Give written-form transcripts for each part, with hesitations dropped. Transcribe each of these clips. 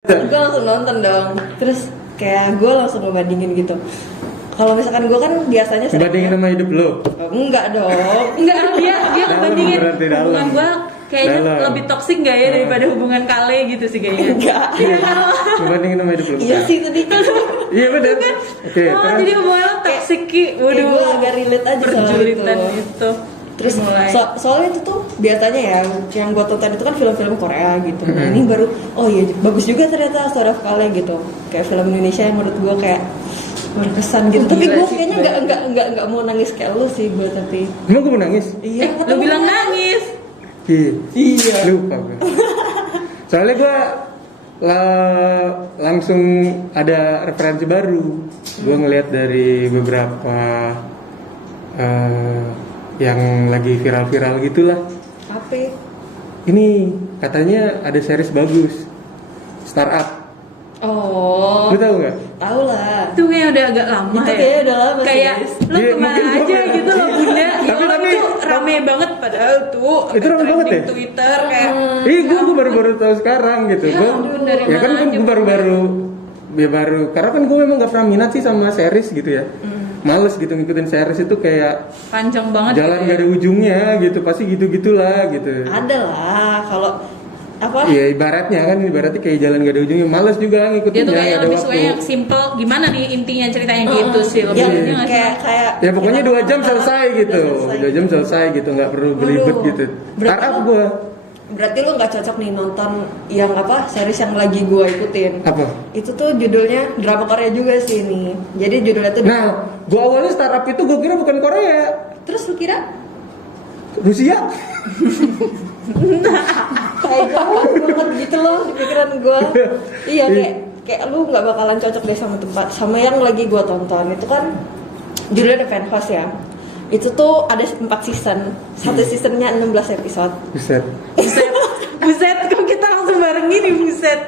Gue langsung nonton dong. Terus kayak gue langsung ngebandingin gitu. Kalau misalkan gue kan biasanya Bandingin sama hidup lo? enggak dong. Enggak, dia Dalam, ngebandingin berarti dalam. hubungan gue kayaknya Dalam. lebih toksik nggak ya daripada hubungan Kale gitu sih kayaknya. Enggak. Iya kalau Bandingin sama hidup lo? Iya sih tadi kan. Iya benar. Oke, oh terus? jadi hubungan lo toksik ki. Waduh, gue agak relate aja soal perjulitan itu. itu. Terus mulai. soalnya itu tuh biasanya ya yang gue tonton itu kan film-film Korea gitu. Nah, ini baru oh iya bagus juga ternyata Story of Kale gitu. Kayak film Indonesia yang menurut gue kayak berkesan gitu. Oh, Tapi gila gue sih, kayaknya nggak mau nangis kayak lu sih gue tapi. Emang gue menangis? Iya. Lo bilang nangis. Iya. Lupa gue. Soalnya gue langsung ada referensi baru. Gue ngeliat dari beberapa yang lagi viral-viral gitulah. Apa? Ini katanya ada series bagus, Startup. Oh. Lu tahu nggak? Tahu lah. Itu kayak udah agak lama Itu ya. kayaknya udah lama sih, Kayak guys. lo Iya, kemana mungkin aja gua- gitu loh bunda. Tapi- itu rame banget padahal tuh. Itu rame banget trending ya? Twitter kayak. Ih, gue baru-baru tahu sekarang gitu. Ya Gua- ampun, dari ya kan mana aja gue baru-baru karena kan gue memang gak pernah minat sih sama series gitu ya. Males gitu ngikutin series itu kayak Panjang banget. jalan gitu gak ya. ada ujungnya gitu, pasti gitu-gitulah gitu. Ada lah kalau apa? Iya ibaratnya kayak jalan gak ada ujungnya, males juga Dia ngikutinnya. tuh kayak gak ada lebih waktu. suka yang simple. Gimana nih intinya ceritanya gitu sih lebih Yang intinya nggak sih? kayak Ya pokoknya 2 jam Udah selesai gitu, 2 jam selesai gitu, nggak perlu belibet Waduh. gitu. Berarti Startup lo- gue Berarti lu nggak cocok nih nonton yang apa series yang lagi gua ikutin. apa? Itu tuh judulnya drama Korea juga sih nih. Jadi judulnya tuh Nah, gue awalnya startup itu gue kira bukan Korea, terus lu kira Rusia. kayak banget gitu loh di pikiran gua. Iya kayak lu nggak bakalan cocok deh sama tempat sama yang lagi gua tonton. Itu kan judulnya The Penthouse ya. Itu tuh ada 4 season. Satu seasonnya 16 episode. Buset. Buset, kok kita langsung bareng gini buset.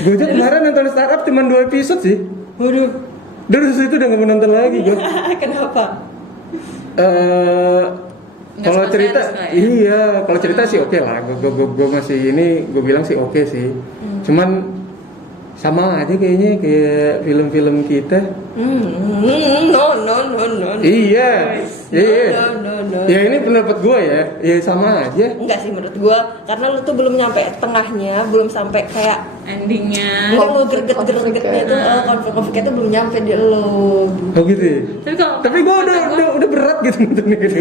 Gue aja kemarin nonton startup cuma 2 episode sih. Waduh. Terus itu udah gak mau nonton lagi gue. Kenapa? Nggak Kalau suka cerita, series lah ya? iya, kalau cerita sih oke lah. Gue masih ini, gue bilang sih oke sih. Cuman sama aja kayaknya kayak film-film kita. No. Iya, iya. No. Ya ini pendapat gue ya, ya sama aja. Enggak sih menurut gua karena lu tuh belum nyampe tengahnya, belum sampai kayak Endingnya. lu greget-gregetnya itu konflik-konfliknya tuh belum nyampe di lu. Oh gitu ya? Tapi kalau Tapi gue udah berat gitu nontonnya gitu.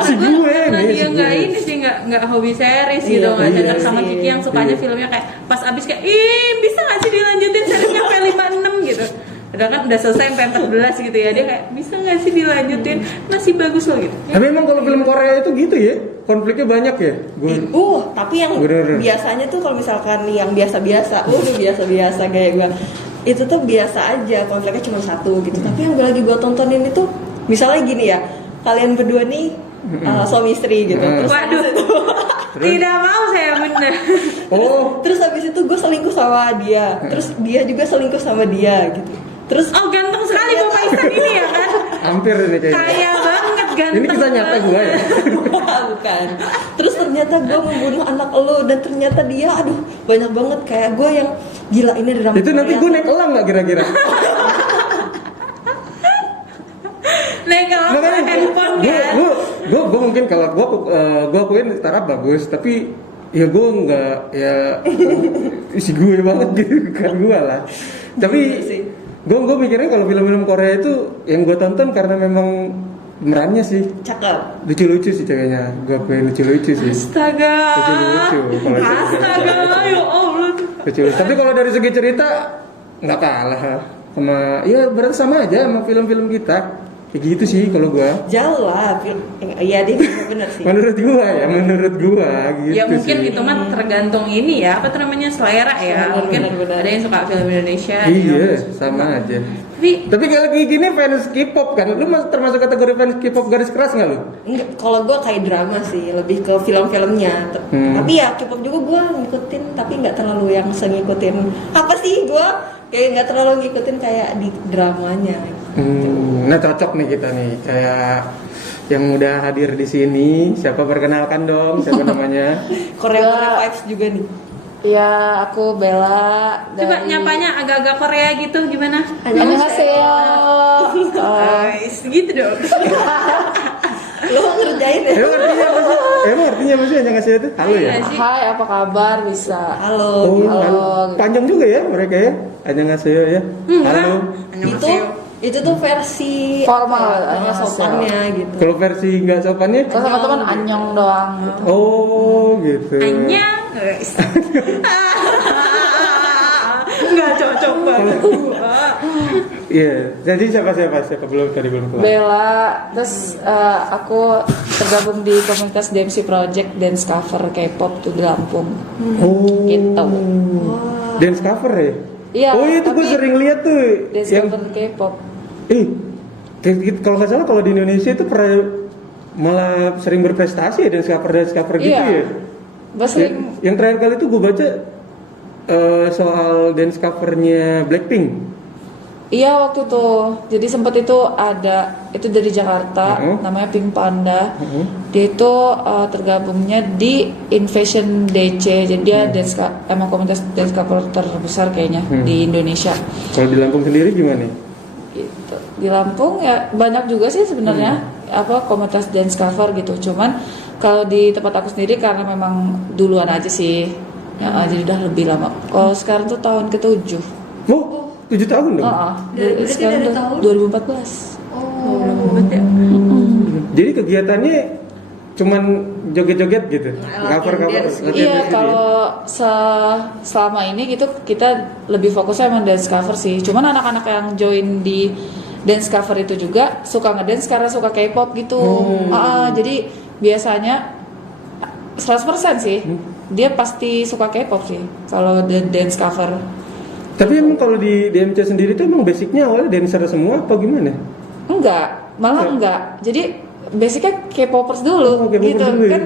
Si gue karena nih, dia si nggak gue. ini sih nggak hobi series Iya, gitu nggak iya denger sama sih. Kiki yang sukanya Iya. filmnya kayak pas abis kayak ih bisa nggak sih dilanjutin seriesnya sampai 56 gitu. Padahal kan udah selesai sampai 14 gitu ya dia kayak bisa nggak sih dilanjutin masih bagus loh gitu. Tapi emang kalau film Korea itu gitu ya, konfliknya banyak ya. Gue Tapi yang Bener. biasanya tuh kalau misalkan yang biasa-biasa, udah biasa-biasa kayak gua. Itu tuh biasa aja, konfliknya cuma satu gitu. Tapi yang lagi gua tontonin itu misalnya gini ya, kalian berdua nih suami istri gitu. Waduh. Tidak mau saya bunda. oh Terus habis itu gue selingkuh sama dia, terus dia juga selingkuh sama dia gitu. Terus Oh ganteng sekali Bapak Isan ini ya kan. hampir ini kayaknya. Kaya banget ganteng. Ini kisah nyata banget. gue ya. bukan. Terus ternyata gue membunuh anak lo dan ternyata dia aduh banyak banget kayak gue yang gila ini drama. Itu nanti Korea. gue naik elang nggak kira-kira? Nih kalau Makanya handphone kan. gue mungkin kalau gue akuin startup bagus, tapi ya gue nggak ya si gue banget gitu kan gue lah. Tapi Iya sih. gue mikirnya kalau film-film Korea itu yang gue tonton karena memang pemerannya sih Cakep. lucu-lucu sih ceweknya, gue akuin lucu-lucu sih. Astaga. Lucu-lucu kalau Astaga, ya Allah. lucu. Tapi kalau dari segi cerita nggak kalah sama, ya berarti sama aja sama film-film kita. Kayak gitu sih kalau gue. Jauh lah. Iya deh bener sih. Menurut gua gitu Ya mungkin sih. itu mah tergantung ini ya apa tuh namanya selera ya. Benar, Mungkin benar. ada yang suka film Indonesia. ada Iya, yang- sama aja. Tapi Kalau kayak gini fans K-pop kan, lu termasuk kategori fans K-pop garis keras nggak lu? Enggak, kalau gue kayak drama sih, lebih ke film-filmnya. Tapi ya K-pop juga gue ngikutin, tapi nggak terlalu yang ngikutin. Apa sih gue kayak nggak terlalu ngikutin kayak di dramanya. Nah cocok nih kita nih, kayak yang udah hadir di sini. Siapa perkenalkan dong, siapa namanya? Korea vibes juga nih. Ya, aku Bella dari... Coba nyapanya agak-agak Korea gitu gimana? Annyeonghaseyo. Guys, gitu dong. Lo ngerjain ya? Emang artinya apa sih yang ngasih itu? Halo ya? Iya sih. Hai, apa kabar? Bisa. Halo. Oh, Halo. panjang juga ya mereka ya. Annyeonghaseyo ya. Halo. Itu tuh versi Formal, sopannya gitu. Kalau versi nggak sopannya? Kalau sama teman anyong doang gitu. Oh, gitu. Anyang, guys. Nggak cocok banget. Iya. Jadi siapa belum keluar. Bella, terus aku tergabung di komunitas DMC Project Dance Cover K-pop tuh di Lampung. Oh. Gitu. Dance cover ya? Iya, Oh itu gue tapi sering lihat tuh. Dance Yang cover K-pop. kalau nggak salah kalau di Indonesia itu pernah malah sering berprestasi ya dance cover gitu Iya. ya. Sering. Yang terakhir kali itu gue baca soal dance covernya Blackpink. Iya waktu itu, jadi sempat itu ada itu dari Jakarta, namanya Pink Panda. Dia itu tergabungnya di Invasion DC, jadi dia emang komunitas dance cover terbesar kayaknya di Indonesia. Kalau di Lampung sendiri gimana? Gitu. Di Lampung ya banyak juga sih sebenarnya komunitas dance cover gitu. Cuman kalau di tempat aku sendiri karena memang duluan aja sih, jadi udah lebih lama. Kalau sekarang tuh tahun ke-7. Oh, 7 tahun dong? Berarti Sekarang dari tuh tahun? 2014. Jadi kegiatannya cuman joget-joget gitu? Cover. Iya, kalau selama ini gitu kita lebih fokusnya emang dance cover sih. Cuman anak-anak yang join di dance cover itu juga suka ngedance karena suka K-pop gitu. Jadi biasanya 100% sih dia pasti suka K-pop sih kalau dance cover. Tapi emang kalau di DMC sendiri tuh emang basicnya awalnya dancer semua apa gimana? Enggak, malah enggak. Jadi basicnya K-popers dulu K-popers gitu dulu ya? kan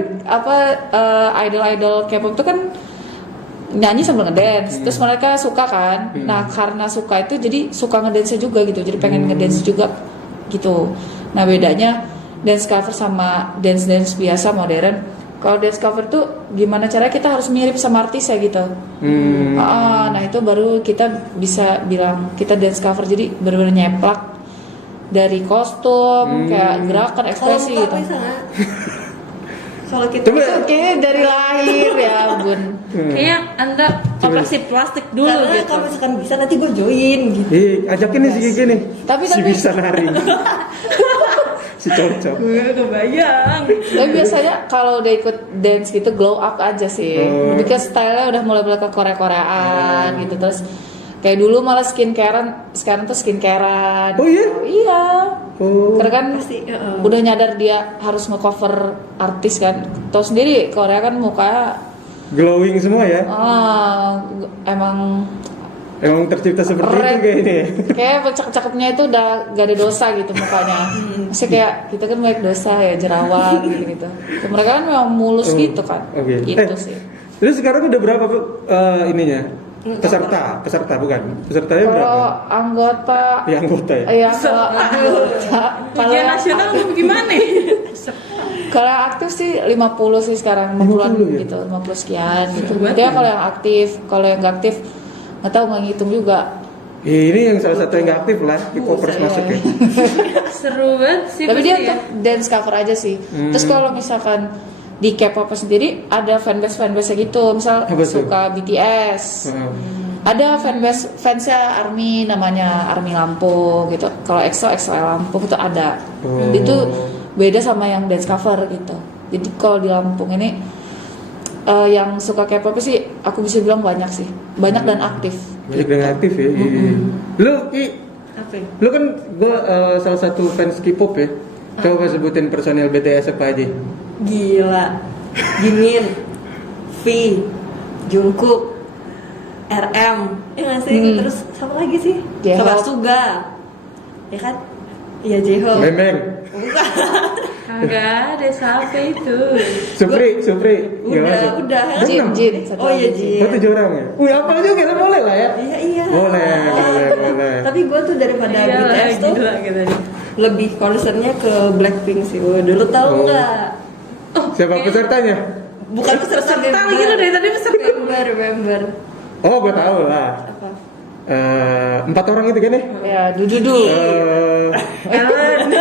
idol-idol K-pop itu kan nyanyi sambil ngedance, terus mereka suka kan. Nah karena suka itu jadi suka ngedance juga gitu, jadi pengen ngedance juga gitu. Nah bedanya dance cover sama dance biasa modern. Kalau dance cover tuh gimana caranya kita harus mirip sama artis ya gitu. Nah itu baru kita bisa bilang kita dance cover, jadi benar-benar nyeplak dari kostum, kayak gerakan, ekspresi gitu. Kalau kita Itu kayaknya dari lahir ya bun. Kayaknya Anda operasi plastik dulu karena gitu. kalau misalkan bisa nanti gue join gitu. Ajakin nih si Gigi nih. Tapi- si bisa nari. Si cocok. Gue kebayang. Tapi biasanya kalau udah ikut dance gitu glow up aja sih. Lebih ke stylenya udah mulai ke Korea-Koreaan gitu. Terus kayak dulu malah skincarean, sekarang tuh skincarean. Oh iya? Iya. Oh. Karena kan Pasti, udah nyadar dia harus nge-cover artis kan. Tahu sendiri Korea kan mukanya Glowing semua ya? emang Emang tercipta seperti itu Red. kayaknya ya? kayak cakep-cakepnya itu udah gak ada dosa gitu mukanya. Maksudnya kayak kita kan banyak dosa ya, jerawat gitu-gitu. Mereka kan memang mulus gitu kan. Oke. Gitu sih. Terus sekarang udah berapa ininya? Peserta bukan? Pesertanya berapa? Kalau anggota Ya anggota ya? ya kalau anggota kalau Ujian yang, nasional mau gimana? kalau yang aktif sih 50 sih sekarang 50-an 50 ya? gitu, 50 sekian gitu. Buat Dia kalau yang aktif, kalau yang nggak aktif nggak tahu, nggak ngitung juga. Ini yang salah satu yang nggak aktif lah, K-popers masuk ya. Seru banget sih. Tapi pasti dia ya. untuk dance cover aja sih. Terus kalau misalkan di K-pop sendiri ada fanbase gitu, misal Apa tuh? suka BTS. Ada fansnya ARMY, namanya ARMY Lampung gitu. Kalau EXO Lampung itu ada. Itu beda sama yang dance cover gitu. Jadi kalau di Lampung ini yang suka K-pop sih aku bisa bilang banyak sih, banyak dan aktif. Banyak yang aktif ya. Lu Apa? lu kan gua salah satu fans K-pop ya. Coba sebutin personil BTS apa aja. Gila. Jimin, V, Jungkook, RM, ya nggak sih? Terus sama lagi sih? J-Hope. Sama Suga, ya kan? Iya J-Hope. Memeng, Kagak ada siapa itu. Supri. Udah. Jin, satu Oh iya lagi. Jin. Oh 7 orang ya? Wih apa juga kan boleh lah ya? Iya. Boleh. Tapi gue tuh daripada BTS tuh gila gitu. lebih concernnya ke Blackpink sih. Dulu tahu nggak? Siapa pesertanya? Bukan peserta Peserta lagi lo dari tadi peserta. member. Oh, gue tahu lah. Apa? 4 orang itu kan ya? Ya, dududu. Ellen.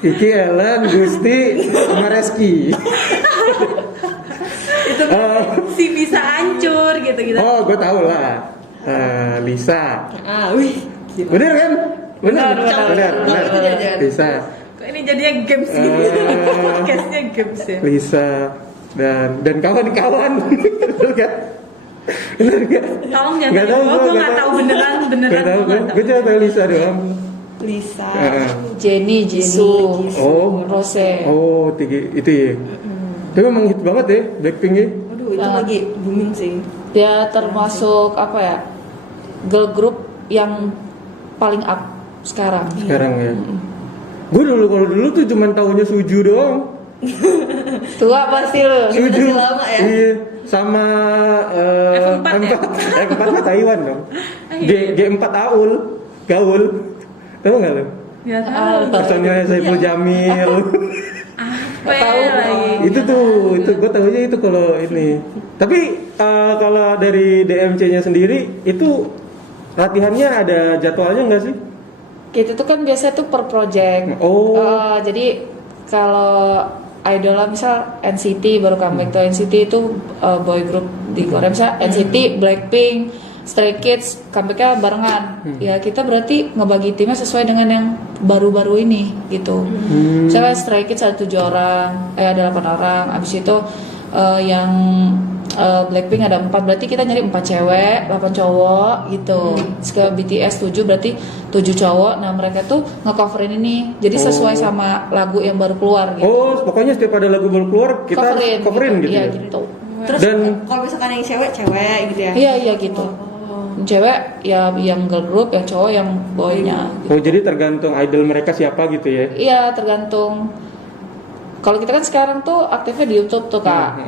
Kiki, Ellen, Gusti, sama Reski. Itu si bisa hancur gitu. Oh, gue tahu lah. Lisa. Wih. Bener kan? Bener. Bener. Itu jajan. Lisa. Kok ini jadinya games gitu. Podcastnya games ya. Lisa dan kawan-kawan. Bener kan? Bener nggak? Tolong jangan Nggak tahu, gue nggak nggak tahu beneran Nggak tahu, gue nggak gue tahu. cuma tahu Lisa doang. Lisa. Jennie, Jisoo, Oh. Rose. Oh, itu ya. Tapi memang hit banget ya Blackpink ya. Waduh, itu lagi booming sih. Dia termasuk apa ya? Girl group yang paling up sekarang. Sekarang ya. Gue kalau dulu tuh cuma taunya Suju doang. Tua pasti lu. Suju. Masih lama ya? Iya. Sama F4 ya? F4 mah Taiwan dong. Iya. G4 Gaul. Tahu nggak lo? Ya tahu. Personilnya Saiful Jamil. Apa ya lagi? itu gue tahunya itu kalau ini. Tapi kalau dari DMC-nya sendiri itu latihannya ada jadwalnya nggak sih? Kita tuh kan biasa tuh per project. Oh. Jadi kalau idola misal NCT baru comeback tuh NCT itu boy group di Korea, misal NCT, Blackpink, Stray Kids comebacknya barengan. Ya kita berarti ngebagi timnya sesuai dengan yang baru-baru ini gitu. Misalnya Stray Kids ada 7 orang, ada 8 orang. Abis itu yang Blackpink ada 4, berarti kita nyari 4 cewek, 8 cowok gitu. Terus ke BTS 7 berarti 7 cowok. Nah mereka tuh ngecoverin ini, jadi sesuai sama lagu yang baru keluar gitu. Oh, pokoknya setiap ada lagu baru keluar kita coverin gitu. Iya ya? gitu. Terus kalau misalkan yang cewek gitu ya? Iya gitu. Cewek ya yang girl group, yang cowok yang boynya. Oh, jadi tergantung idol mereka siapa gitu ya? Iya tergantung. Kalau kita kan sekarang tuh aktifnya di YouTube tuh kak.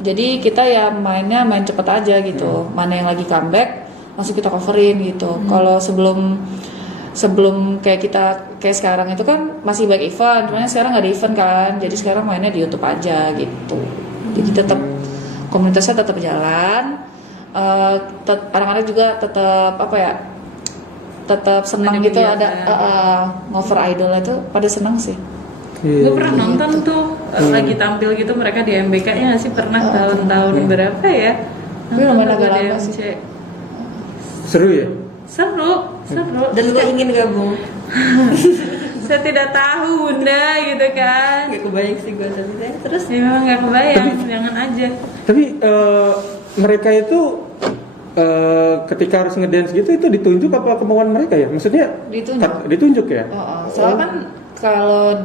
Jadi kita ya main cepet aja gitu. Mana yang lagi comeback langsung kita coverin gitu. Kalau sebelum kayak sekarang itu kan masih banyak event, cuman sekarang nggak ada event kan. Jadi sekarang mainnya di YouTube aja gitu. Jadi tetap komunitasnya tetap jalan. Anak-anak juga tetap tetap senang Ada gitu, kegiatan. ada ngover idol itu pada senang sih. Gue pernah nonton tuh lagi tampil gitu mereka di MBK nya nggak sih pernah tahun-tahun berapa ya? Tapi lumayan agak lagu lama DMC. sih. Seru ya? Seru. Dan gue ingin gabung. Saya tidak tahu bunda gitu kan. Gak kebayang sih gue tapi terus. Ya memang nggak kebayang, jangan aja. Tapi mereka itu ketika harus ngedance gitu itu ditunjuk apa kemauan mereka ya? Maksudnya ditunjuk ya? Soalnya kan kalau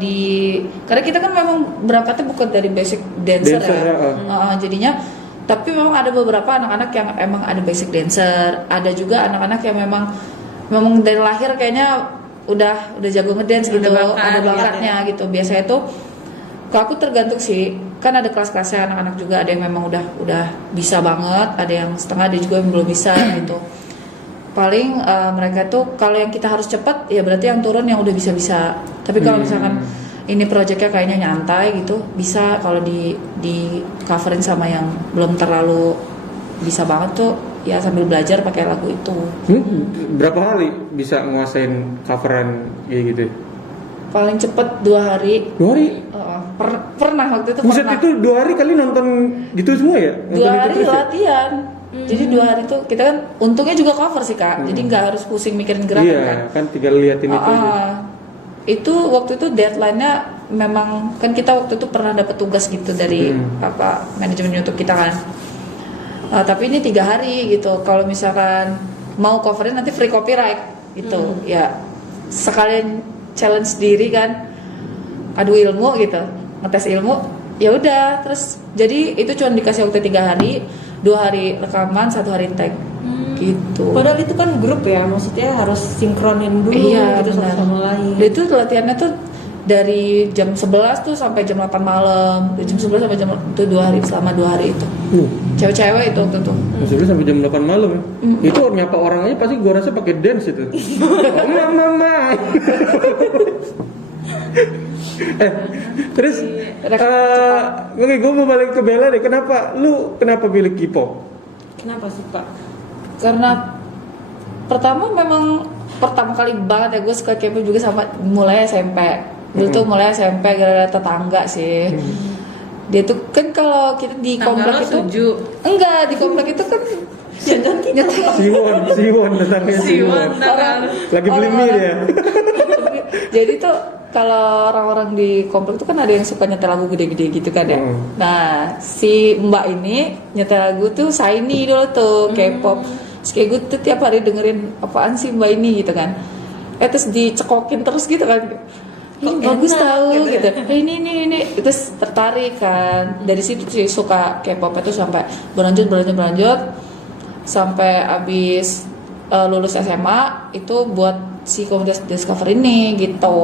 karena kita kan memang berangkatnya bukan dari basic dancer ya. Jadinya tapi memang ada beberapa anak-anak yang emang ada basic dancer, ada juga anak-anak yang memang dari lahir kayaknya udah jago ngedance gitu, ada bakatnya gitu. Biasanya tuh kalau aku tergantung sih, kan ada kelas-kelasnya anak-anak juga, ada yang memang udah bisa banget, ada yang setengah, ada juga yang belum bisa gitu. Paling mereka tuh kalau yang kita harus cepat ya berarti yang turun yang udah bisa-bisa. Tapi kalau misalkan ini proyeknya kayaknya nyantai gitu, bisa kalau di coverin sama yang belum terlalu bisa banget tuh ya sambil belajar pakai lagu itu. Berapa kali bisa nguasain coveran kayak gitu? Paling cepet 2 hari. 2 hari? Pernah waktu itu Buset, pernah. itu 2 hari kali nonton gitu semua ya? 2 hari latihan. Jadi 2 hari tuh kita kan untungnya juga cover sih kak. Jadi nggak harus pusing mikirin gerakan Iya, kan tinggal liatin itu aja. Itu waktu itu deadline-nya memang kan kita waktu itu pernah dapat tugas gitu dari manajemen YouTube kita kan. Tapi ini 3 hari gitu. Kalau misalkan mau coverin nanti free copyright gitu. Ya sekalian challenge diri kan. Adu ilmu gitu. Ngetes ilmu. Ya udah, terus jadi itu cuma dikasih waktu 3 hari, 2 hari rekaman, 1 hari tag. Gitu. Padahal itu kan grup ya, maksudnya harus sinkronin dulu gitu satu sama lain. Dan itu latihannya tuh dari jam 11 tuh sampai jam 8 malam. Dari jam 11 sampai jam itu 2 hari, selama 2 hari itu. Cewek-cewek itu waktu itu. Maksudnya sampai jam 8 malam ya? Itu nyapa orang aja pasti gua rasa pakai dance itu. Mama. Terus oke, gue mau balik ke Bella deh. Kenapa pilih K-pop? Kenapa suka? Karena pertama kali banget ya gue suka K-pop juga sama mulai SMP. Dulu tuh mulai SMP gara-gara tetangga sih. Dia tuh kan kalau kita di komplek itu setuju. enggak, di komplek itu kan Jangan kita. Siwon tetangga Siwon. Lagi beli mie dia. Jadi tuh kalau orang-orang di komplek tuh kan ada yang suka nyetel lagu gede-gede gitu kan ya. Nah, si Mbak ini nyetel lagu tuh Shiny dulu tuh K-pop. Terus kayak gue tuh tiap hari dengerin apaan sih Mbak ini gitu kan. Terus dicekokin terus gitu kan. Ini bagus tahu gitu. Ini terus tertarik kan. Dari situ sih suka K-pop itu sampai berlanjut sampai abis lulus SMA itu buat si komunitas Discover ini gitu.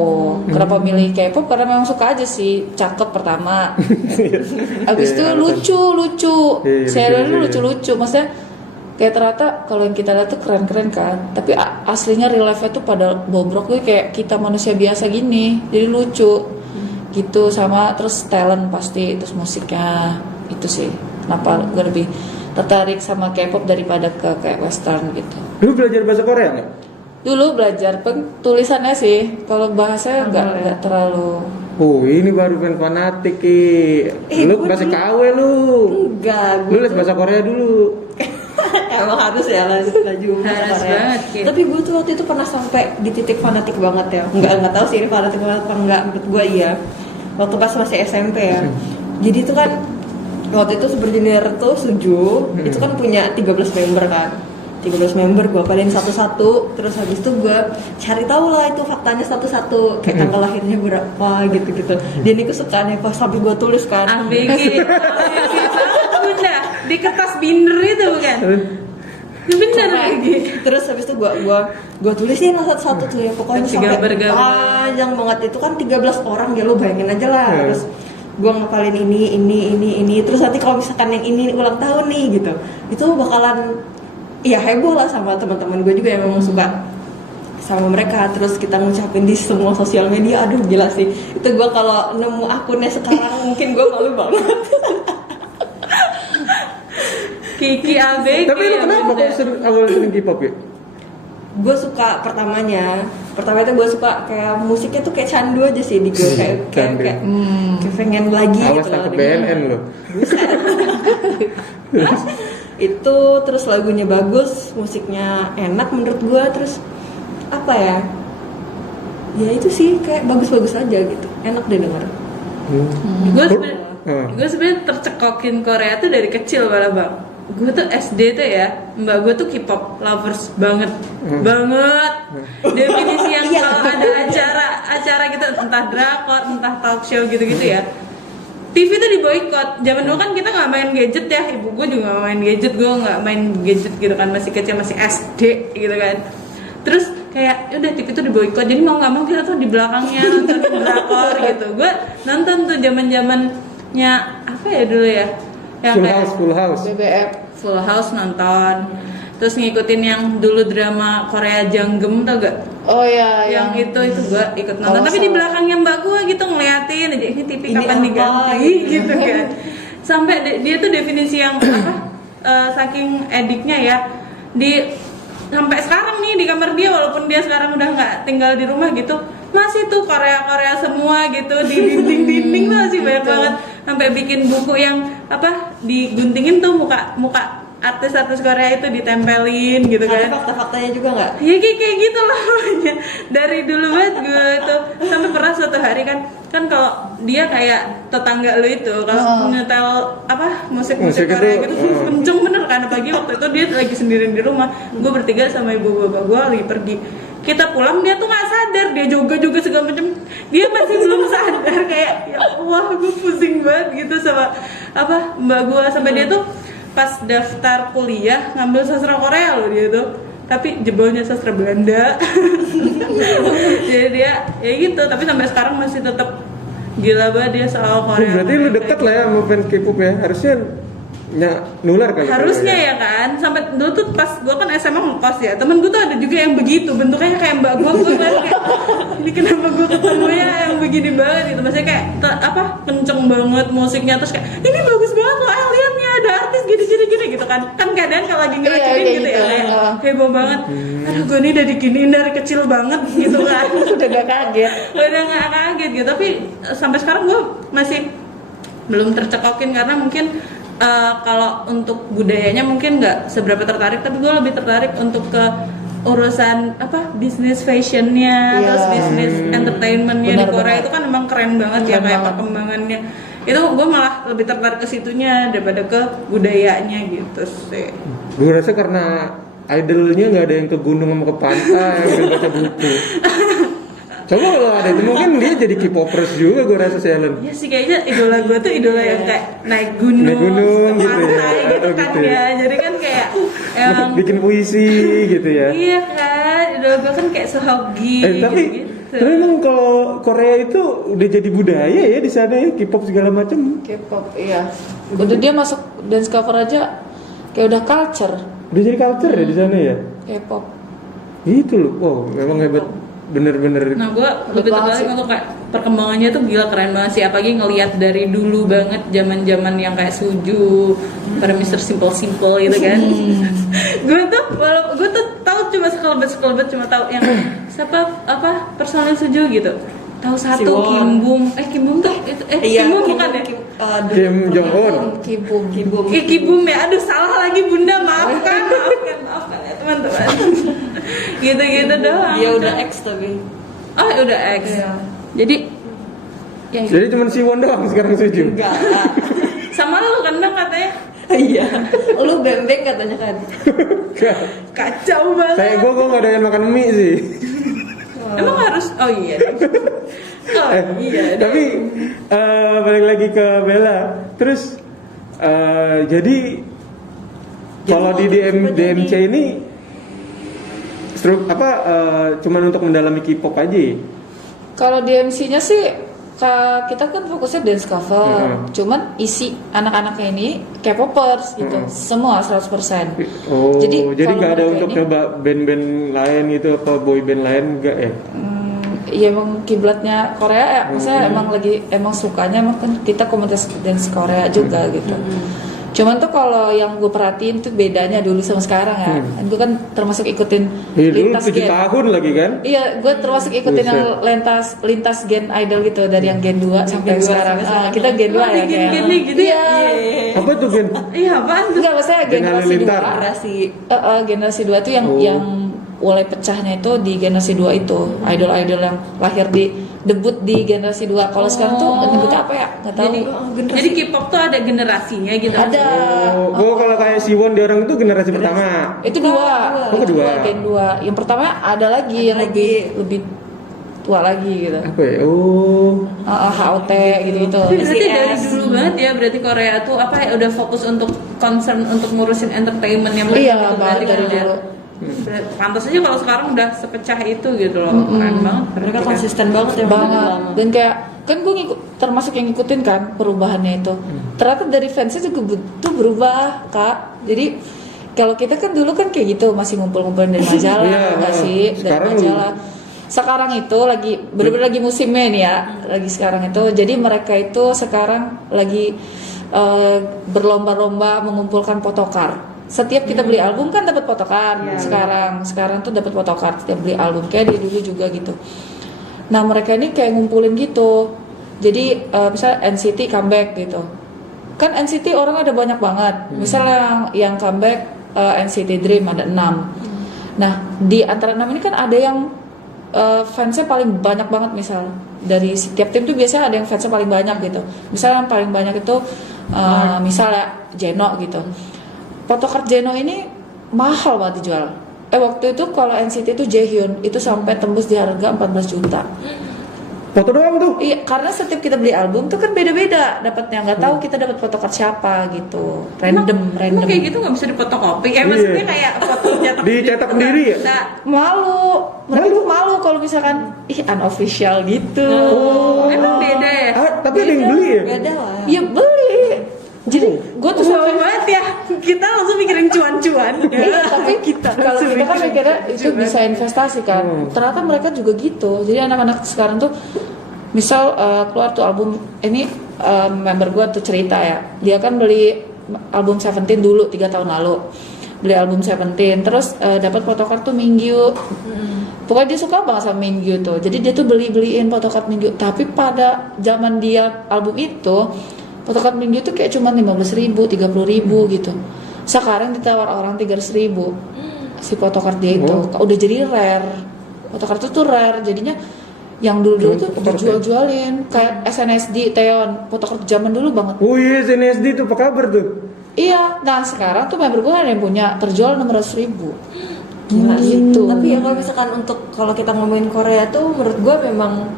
Kenapa milih K-pop? Karena memang suka aja sih, cakep pertama. Abis itu lucu. Serialnya lucu. Maksudnya kayak ternyata kalau yang kita lihat tuh keren-keren kan. Tapi aslinya real life-nya tuh pada bobrok tuh kayak kita manusia biasa gini. Jadi lucu. Gitu sama terus talent pasti, terus musiknya itu sih. Kenapa gue lebih tertarik sama K-pop daripada ke kayak western gitu. Lu belajar bahasa Korea nggak? Dulu belajar tulisannya sih, kalau bahasa nggak terlalu. Oh, ini baru fan fanatik lu bahasa KW lu. Enggak, Lu les bahasa Korea dulu. Emang harus ya laju bahasa Harus Korea. banget, Ki. Tapi gue tuh waktu itu pernah sampai di titik fanatik banget ya. Nggak tahu sih ini fanatik banget apa enggak, menurut gue iya. Waktu pas masih SMP ya. Jadi itu kan waktu itu Super Junior tuh Suju, itu kan punya 13 member kan. 13 member gue apalin satu-satu, terus habis itu gue cari tahu lah itu faktanya satu-satu, kayak tanggal lahirnya berapa gitu-gitu. Dan itu suka nih pas sampai gue tulis kan. ABG. Bunda, di kertas binder itu bukan? Bener lagi. Terus habis itu gue tulisin satu-satu tuh ya, pokoknya sampai Gambar-gambar. panjang banget. Itu kan 13 orang ya, lo bayangin aja lah. Terus gue ngapalin ini, terus nanti kalau misalkan yang ini ulang tahun nih gitu, itu bakalan ya heboh lah sama teman-teman gue juga yang memang suka sama mereka. Terus kita ngucapin di semua sosial media. Aduh gila sih, itu gue kalau nemu akunnya sekarang mungkin gue malu banget. Kiki ABG. Tapi lu kenapa kok awal seneng K-pop ya? Gue suka pertama itu gue suka kayak musiknya tuh kayak candu aja sih di gue, kayak pengen lagi. Awas gitu tangkep loh, BNN lo. Itu terus lagunya bagus, musiknya enak menurut gue, terus apa ya itu sih kayak bagus-bagus aja gitu, enak deh denger. Gue sebenarnya tercekokin Korea tuh dari kecil malah bang. Gue tuh SD tuh ya, mbak gue tuh K-pop lovers banget. Definisi yang kalau ada acara gitu, entah drakor, entah talk show gitu-gitu ya, TV tuh diboikot. Zaman dulu kan kita nggak main gadget ya, ibu gue juga nggak main gadget, gue nggak main gadget gitu kan, masih kecil, masih SD gitu kan. Terus kayak udah TV tuh diboikot, jadi mau nggak mau kita tuh di belakangnya nontonin drakor gitu. Gue nonton tuh zamannya apa ya dulu ya, yang Full House. BBF. Full House nonton. Terus ngikutin yang dulu drama Korea Janggem tau gak? Oh ya, yang itu gue ikut nonton. Tapi di belakangnya mbak gue gitu ngeliatin aja, ini TV Ini kapan apa? diganti gitu kan. Sampai dia tuh definisi yang saking ediknya ya, sampai sekarang nih di kamar dia, walaupun dia sekarang udah nggak tinggal di rumah gitu, masih tuh Korea semua gitu di dinding tuh masih banyak banget. Sampai bikin buku yang diguntingin tuh muka artis-artis Korea itu ditempelin gitu kan. Ada fakta-faktanya juga nggak? Ya kayak gitu lah pokoknya. Dari dulu banget gue tuh sampai pernah suatu hari kan kalau dia kayak tetangga lu itu kalau nyetel musik Korea itu, gitu kenceng bener kan, apalagi waktu itu dia lagi sendirian di rumah, gue bertiga sama ibu bapak gue lagi pergi. Kita pulang dia tuh nggak sadar, dia juga segala macam, dia masih belum sadar. Kayak ya Allah, gue pusing banget gitu sama mbak gue. Sampai dia tuh pas daftar kuliah ngambil sastra Korea loh dia tuh, tapi jebolnya sastra Belanda. Jadi dia ya gitu, tapi sampai sekarang masih tetap gila banget dia soal Korea. Berarti lu deket lah ya sama fans K-pop ya, harusnya nular kali. Harusnya ya kan, sampai dulu tuh pas gue kan SMA ngekos ya, temen gue tuh ada juga yang begitu, bentuknya kayak mbak gue ngeliat kayak ini kenapa gue ketemunya yang begini banget gitu, maksudnya kayak kenceng banget musiknya, terus kayak ini bagus banget loh, lihat nih ada artis gini gitu kan kadang kalau lagi ngeracunin Iya, kayak gitu ya gitu. kayak heboh banget, aduh gue ini dari giniin dari kecil banget gitu kan. Udah gak kaget. Udah nggak kaget gitu, tapi sampai sekarang gue masih belum tercekokin karena mungkin kalau untuk budayanya mungkin nggak seberapa tertarik, tapi gue lebih tertarik untuk ke urusan bisnis fashionnya, Iya. terus bisnis entertainmentnya di Benar, Korea benar. itu kan emang keren banget ya Keren kayak banget. perkembangannya. Itu gue malah lebih tertarik ke situnya daripada ke budayanya gitu sih. Gue rasa karena idolnya nggak ada yang ke gunung sama ke pantai, yang baca buku. Coba kalau ada itu mungkin dia jadi K-popers juga, gue rasa si Ellen. Iya sih kayaknya idola gue tuh idola yang kayak naik gunung, Naik gunung ke gitu ya. pantai gitu Oh, kan gitu ya. ya. Jadi kan kayak emang Bikin puisi gitu ya. iya kan, idola gue kan kayak Sehogi Tapi gitu. emang kalau Korea itu udah jadi budaya ya di sana ya, K-pop segala macam. K-pop, iya. Udah dia masuk dance cover aja kayak udah culture Udah jadi culture ya di sana ya. K-pop. Itu loh, wow memang hebat, bener-bener. Nah gue lebih banget tertarik sih. untuk kayak perkembangannya tuh gila keren banget sih, apalagi ngelihat dari dulu banget zaman yang kayak Suju, pada Mr. Simple gitu kan. gue tuh tahu cuma sekelebat cuma tahu yang siapa personil Suju gitu. Tahu satu Siwon. Kim Bum tuh itu Kim Bum bukan ya? Kim Jong Un. Kibum. Kim Bum ya, aduh salah lagi bunda, maafkan ya teman-teman. gitu doang. Dia udah X tapi. Oh udah X. Iya. Jadi ya Jadi cuma si Won doang sekarang setuju. Enggak. sama lu kendang katanya. Iya. Lu bembeng katanya kan. Kacau banget. Kayak gue nggak doyan makan mie sih. Emang harus iya. Tapi balik lagi ke Bella. Terus jadi kalau di DMC ini cuman untuk mendalami K-pop aja ya? Kalau di MC-nya sih kita kan fokusnya dance cover. Cuman isi anak-anaknya ini K-popers gitu. Semua 100%. Oh, jadi kalau nggak ada mereka untuk ini- coba band-band lain gitu, apa boy band lain nggak ya? Iya emang kiblatnya Korea ya, maksudnya emang sukanya emang kan kita komunitas dance Korea juga gitu. Cuman tuh kalau yang gue perhatiin tuh bedanya dulu sama sekarang ya. Gue kan termasuk ikutin Dulu lintas 7 gen. tahun lagi kan? Iya, gue termasuk ikutin Buset. yang lintas gen idol gitu dari yang gen 2 sampai Gen 2 sekarang. sampai sekarang. Kita gen 2 Oh, di ya gen-gen kayak. nih gitu ya? Iya. Apa tuh Gen? Iya apaan tuh? Enggak, maksudnya Gen generasi 2. Halilintar. Generasi 2 tuh yang Oh. yang mulai pecahnya itu di generasi 2 itu. Idol-idol yang lahir debut di generasi 2. Kalau sekarang tuh nyebutnya apa ya? Enggak tahu. Jadi K-pop tuh ada generasinya gitu. Ada. Gue kalau kayak si Won, dia orang itu generasi pertama. Itu dua. Oh, Itu kedua. gen 2. Yang pertama ada lagi yang lebih tua lagi gitu. Apa ya? Oh, HOT gitu-gitu. Berarti dari SES. dulu banget ya, berarti Korea tuh udah fokus untuk concern untuk ngurusin entertainment yang Iya, banget dari dulu. Pantas aja kalau sekarang udah sepecah itu gitu loh, keren banget. Mereka konsisten banget ya. Banget. Dan kayak kan gue termasuk yang ngikutin kan perubahannya itu. Ternyata dari fansnya juga tuh berubah kak. Jadi kalau kita kan dulu kan kayak gitu masih ngumpul-ngumpulin dari majalah, Iya, nggak sih dari sekarang majalah. Sekarang itu lagi bener-bener lagi musimnya nih ya, lagi sekarang itu. Jadi mereka itu sekarang lagi berlomba-lomba mengumpulkan photocard. Setiap kita beli album kan dapat photocard. Sekarang tuh dapat photocard setiap beli album kayak di dulu juga gitu. Nah mereka ini kayak ngumpulin gitu. Jadi misalnya NCT comeback gitu. Kan NCT orang ada banyak banget. Misalnya yang comeback NCT Dream ada 6. Nah di antara 6 ini kan ada yang fansnya paling banyak banget, misal dari setiap tim tuh biasanya ada yang fansnya paling banyak gitu. Misalnya yang paling banyak itu misalnya Jeno gitu. Photocard Jeno ini mahal banget dijual. Waktu itu kalau NCT itu Jaehyun itu sampai tembus di harga 14 juta. foto doang tuh. Iya, karena setiap kita beli album tuh kan beda-beda dapatnya, nggak tahu kita dapat photocard siapa gitu. Random. Emang kayak gitu nggak bisa difotokopi? Iya. Maksudnya kayak foto cetak Dicetak sendiri ya? Bisa. Malu. Mereka tuh malu kalau misalkan unofficial gitu. Emang beda ya? Tapi ada yang beli ya? Beda lah. Ya beli. Jadi gue tuh Sumpah banget ya, kita langsung mikirin cuan-cuan. Iya, tapi kalau kita kan mikirnya itu bisa investasi kan. Ternyata mereka juga gitu. Jadi anak-anak sekarang tuh misal keluar tuh album ini, member gue tuh cerita ya, dia kan beli album Seventeen dulu 3 tahun lalu, beli album Seventeen, terus dapat photocard tuh Minggu. Pokoknya dia suka banget sama Minggu tuh, jadi dia tuh beliin photocard Minggu. Tapi pada zaman dia album itu, photocard Minggu tuh kayak cuma 15.000, 30.000 gitu. Sekarang ditawar orang 300.000 si photocard dia itu. Udah jadi rare. Photocard itu tuh rare, jadinya yang dulu tuh dijual-jualin kayak SNSD, Teon, photocard zaman dulu banget. Oh iya, SNSD tuh apa kabar tuh? Iya, nah sekarang tuh member gue ada yang punya, terjual 600.000. Gila sih. Gitu. Tapi ya kalau misalkan untuk kalau kita ngomongin Korea tuh menurut gue memang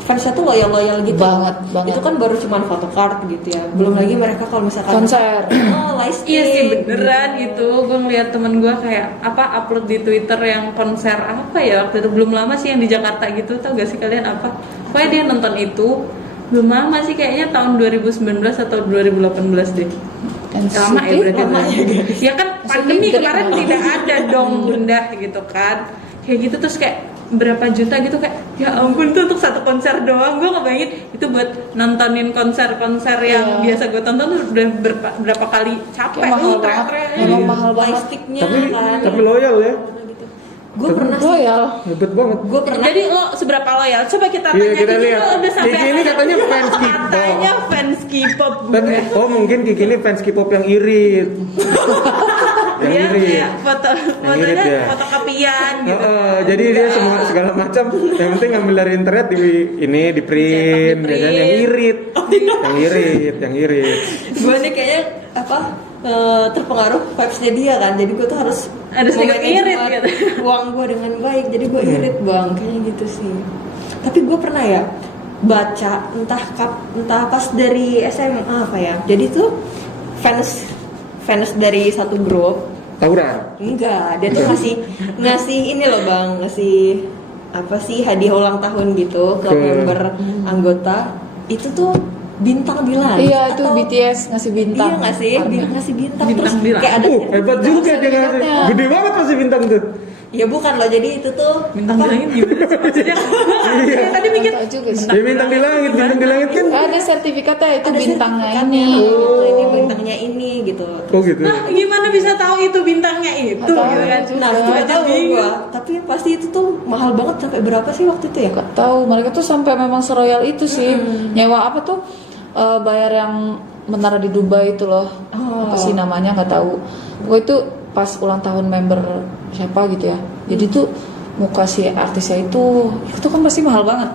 fansnya tuh loyal gitu. Banget. Itu kan baru cuman photocard gitu ya. Belum lagi mereka kalau misalkan Konser. live stream. Iya sih beneran gitu. Gue ngeliat temen gue kayak upload di Twitter yang konser apa ya waktu itu, belum lama sih yang di Jakarta gitu. Tau gak sih kalian apa? Pokoknya dia nonton itu belum lama sih, kayaknya tahun 2019 atau 2018 deh. Lama ya berarti. Ya kan pandemi kemarin tidak ada dong bunda gitu kan. Kayak gitu terus kayak berapa juta gitu, kayak ya ampun tuh untuk satu konser doang. Gue ngebayangin itu buat nontonin konser-konser yang biasa gue tonton tuh udah berapa kali capek. Kayak mahal banget. Memang mahal banget. Lightsticknya kan. Tapi loyal ya. Gue pernah sih. Loyal. Hebat banget. Gue pernah. Jadi lo seberapa loyal? Coba kita Iya, tanya. kita Kiki lihat. lo udah sampai Kiki ini katanya fans K-pop. Katanya fans K-pop Tapi, gue. oh mungkin Kiki ini fans K-pop yang irit. Yang Dia irit. kayak fotonya irit ya. fotokopian gitu. Jadi dia semua segala macam yang penting ngambil dari internet di print, ya kan? Yang irit, yang irit. Gue nih kayaknya terpengaruh vibes-nya dia kan. Jadi gue tuh harus sedikit irit memanage gitu. uang gue dengan baik. Jadi gue irit bang, kayaknya gitu sih. Tapi gue pernah ya baca entah pas dari SMA apa ya. Jadi tuh fans dari satu grup. Tauran. Enggak, dia tuh ngasih ini loh bang, ngasih apa sih hadiah ulang tahun gitu ke member anggota. Itu tuh bintang di langit. Iya, itu atau- BTS ngasih bintang. Iya nggak sih, ngasih bintang. Bintang Terus di langit. kayak ada Hebat juga dia ngasih. sertifikatnya. Gede banget pasti bintang tuh. Ya bukan loh, jadi itu tuh Bintang di langit gimana sih maksudnya? Iya, tadi mikir Tahu juga sih. Ya bintang di langit kan. Ada sertifikatnya itu ada bintangnya sertifikatnya, ini. gitu, ini bintangnya ini gitu. Oh gitu. Nah, gimana bisa tahu itu bintangnya itu Nggak tahu. gitu kan? Nah, Udah itu aja tahu bingung. gua. Tapi pasti itu tuh mahal banget, sampai berapa sih waktu itu ya? Gak tahu, mereka tuh sampai memang seroyal itu sih. Nyewa apa tuh, bayar yang menara di Dubai itu loh. Apa sih namanya nggak tahu. Pokoknya itu pas ulang tahun member siapa gitu ya. Jadi tuh muka si artisnya itu kan pasti mahal banget.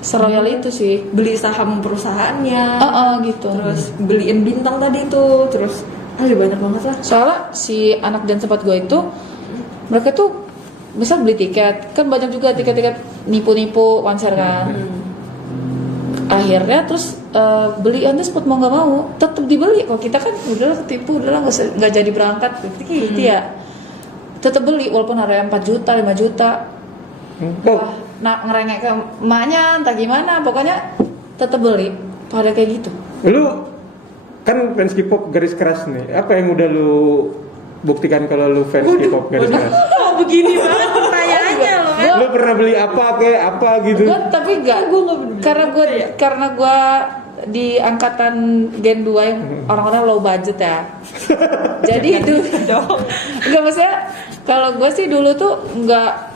Seroyal itu sih. Beli saham perusahaannya, Gitu. terus beliin bintang tadi tuh, terus banyak banget lah. Soalnya si anak dan sempat gue itu, mereka tuh misal beli tiket, kan banyak juga tiket-tiket nipu-nipu konser kan. Akhirnya terus beli on the spot mau nggak mau, tetap dibeli. Kalau kita kan udah ketipu, udah nggak jadi berangkat gitu ya. Tetap beli walaupun harga 4 juta, 5 juta. Oh, Nah, ngerengek ke emaknya entah gimana, pokoknya tetap beli. Pada kayak gitu. lu kan fans K-pop garis keras nih. Apa yang udah lu buktikan kalau lu fans K-pop garis keras? Oh, begini banget pertanyaannya loh kan. Lu pernah beli apa gitu? Gue tapi enggak, karena gue di angkatan Gen 2 yang orang-orang low budget ya. Jadi itu enggak, maksudnya kalau gue sih dulu tuh nggak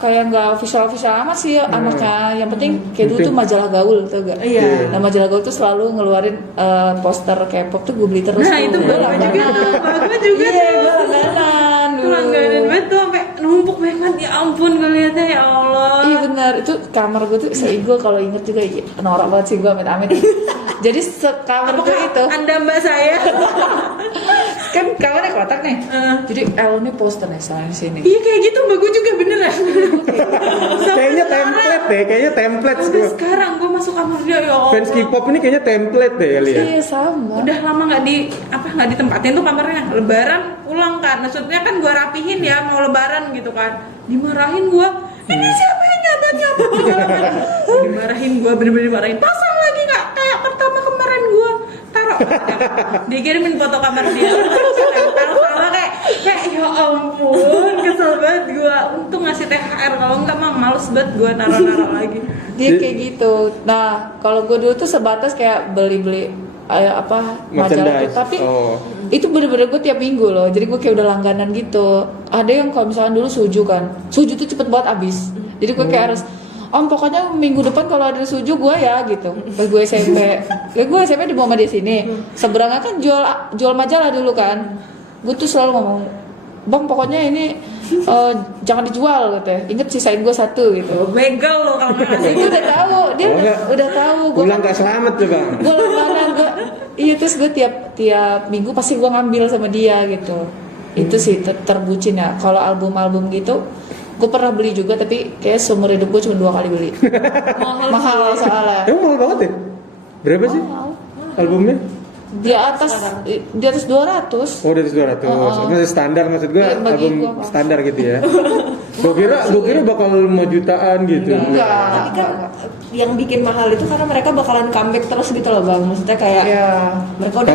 visual amat sih anaknya. Yang penting kayak dulu tuh majalah gaul tuh gak? Iya. Nah, majalah gaul tuh selalu ngeluarin poster K-pop tuh gue beli terus. Nah, itu Gue gue juga tuh. Gue juga Iya, tuh. gue langganan dulu. Langganan banget tuh sampai numpuk banget, ya ampun gue liatnya, ya Allah. Iya benar, itu kamar gue tuh gue kalau inget juga norak banget sih gue amit-amit. Jadi sekamar gue Apakah itu Anda mbak saya? kan kamarnya kotak nih. Jadi L ini poster nih sama di sini. Iya kayak gitu mbak gue juga beneran. Kayaknya template deh, kayaknya template Sampai sih. sekarang gue masuk kamar dia, ya Allah. Fans K-pop ini kayaknya template deh kali ya. Iya sama. Udah lama nggak ditempatin tuh kamarnya. Lebaran pulang kan, maksudnya kan gue rapihin ya mau lebaran gitu kan. Dimarahin gue. Ini siapa yang nyabut segala macam. Dimarahin gue, bener-bener dimarahin. Pasang lagi nggak kayak pertama kemarin gue taruh dikirimin foto kamar dia sama kayak ya ampun, kesel banget gue. Untung ngasih THR, kalau enggak mah males banget gue naruh lagi. Dia kayak gitu. Nah, kalau gue dulu tuh sebatas kayak beli-beli majalah tuh, Merchandise. tapi Oh. itu bener-bener gue tiap minggu loh. Jadi gue kayak udah langganan gitu. Ada yang kalau misalkan dulu suju kan, suju tuh cepet banget habis. Jadi gue kayak harus pokoknya minggu depan kalau ada suju gue ya gitu. Pas gue SMP, gue SMP di Muhammadiyah sini. Seberangnya kan jual majalah dulu kan. Gue tuh selalu ngomong, bang pokoknya ini jangan dijual gitu ya. Ingat sisain gue satu gitu. Begal lo kalau nggak ngasih. Dia udah tahu, dia Oh, enggak. udah tahu. Pulang gak selamat tuh bang. Gue langganan iya terus gue tiap minggu pasti gue ngambil sama dia gitu. Itu sih terbucin ya. Kalau album gitu gue pernah beli juga, tapi kayak seumur hidup gue cuma 2 kali beli. Mahal soalnya. Emang mahal banget ya? Berapa sih Mahal. albumnya? Di atas 200. Oh, dari 200. Masih standar maksud gue, Iya, bagi album gua, Pak. standar gitu ya. Gue kira bakal 5 jutaan gitu. Enggak. Tapi kan yang bikin mahal itu karena mereka bakalan comeback terus gitu loh bang. Maksudnya kayak Iya. mereka udah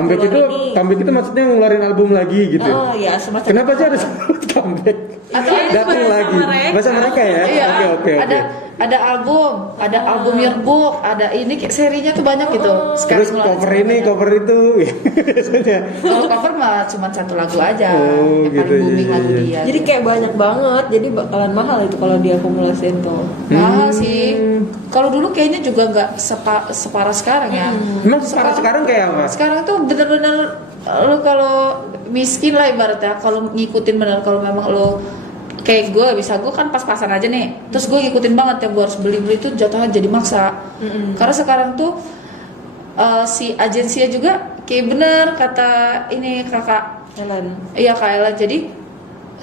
Comeback itu maksudnya ngeluarin album lagi gitu. Oh ya semacam Kenapa sih harus comeback? Atau Datang bahasa lagi. mereka. Bahasa mereka ya? Iya, Oke. ada album yearbook, ada ini kayak serinya tuh banyak gitu. Terus ngeluarin cover satu ini, banyak. cover itu biasanya. Kalau cover mah cuma satu lagu aja. Oh, yang gitu, paling booming iya, lagu iya. dia. Jadi kayak banyak banget, jadi bakalan mahal itu kalau diakumulasiin tuh. mahal sih. Kalau dulu kayaknya juga nggak separah sekarang ya. Emang sekarang kayak apa? Sekarang tuh bener-bener lo kalau miskin lah ibaratnya, kalau ngikutin bener, kalau memang lo kayak gue kan pas-pasan aja nih, terus gue ngikutin banget ya, gue harus beli-beli tuh jatuhnya jadi maksa. Karena sekarang tuh si agensinya juga kayak bener kata ini kakak Ellen. iya Kak Ella, jadi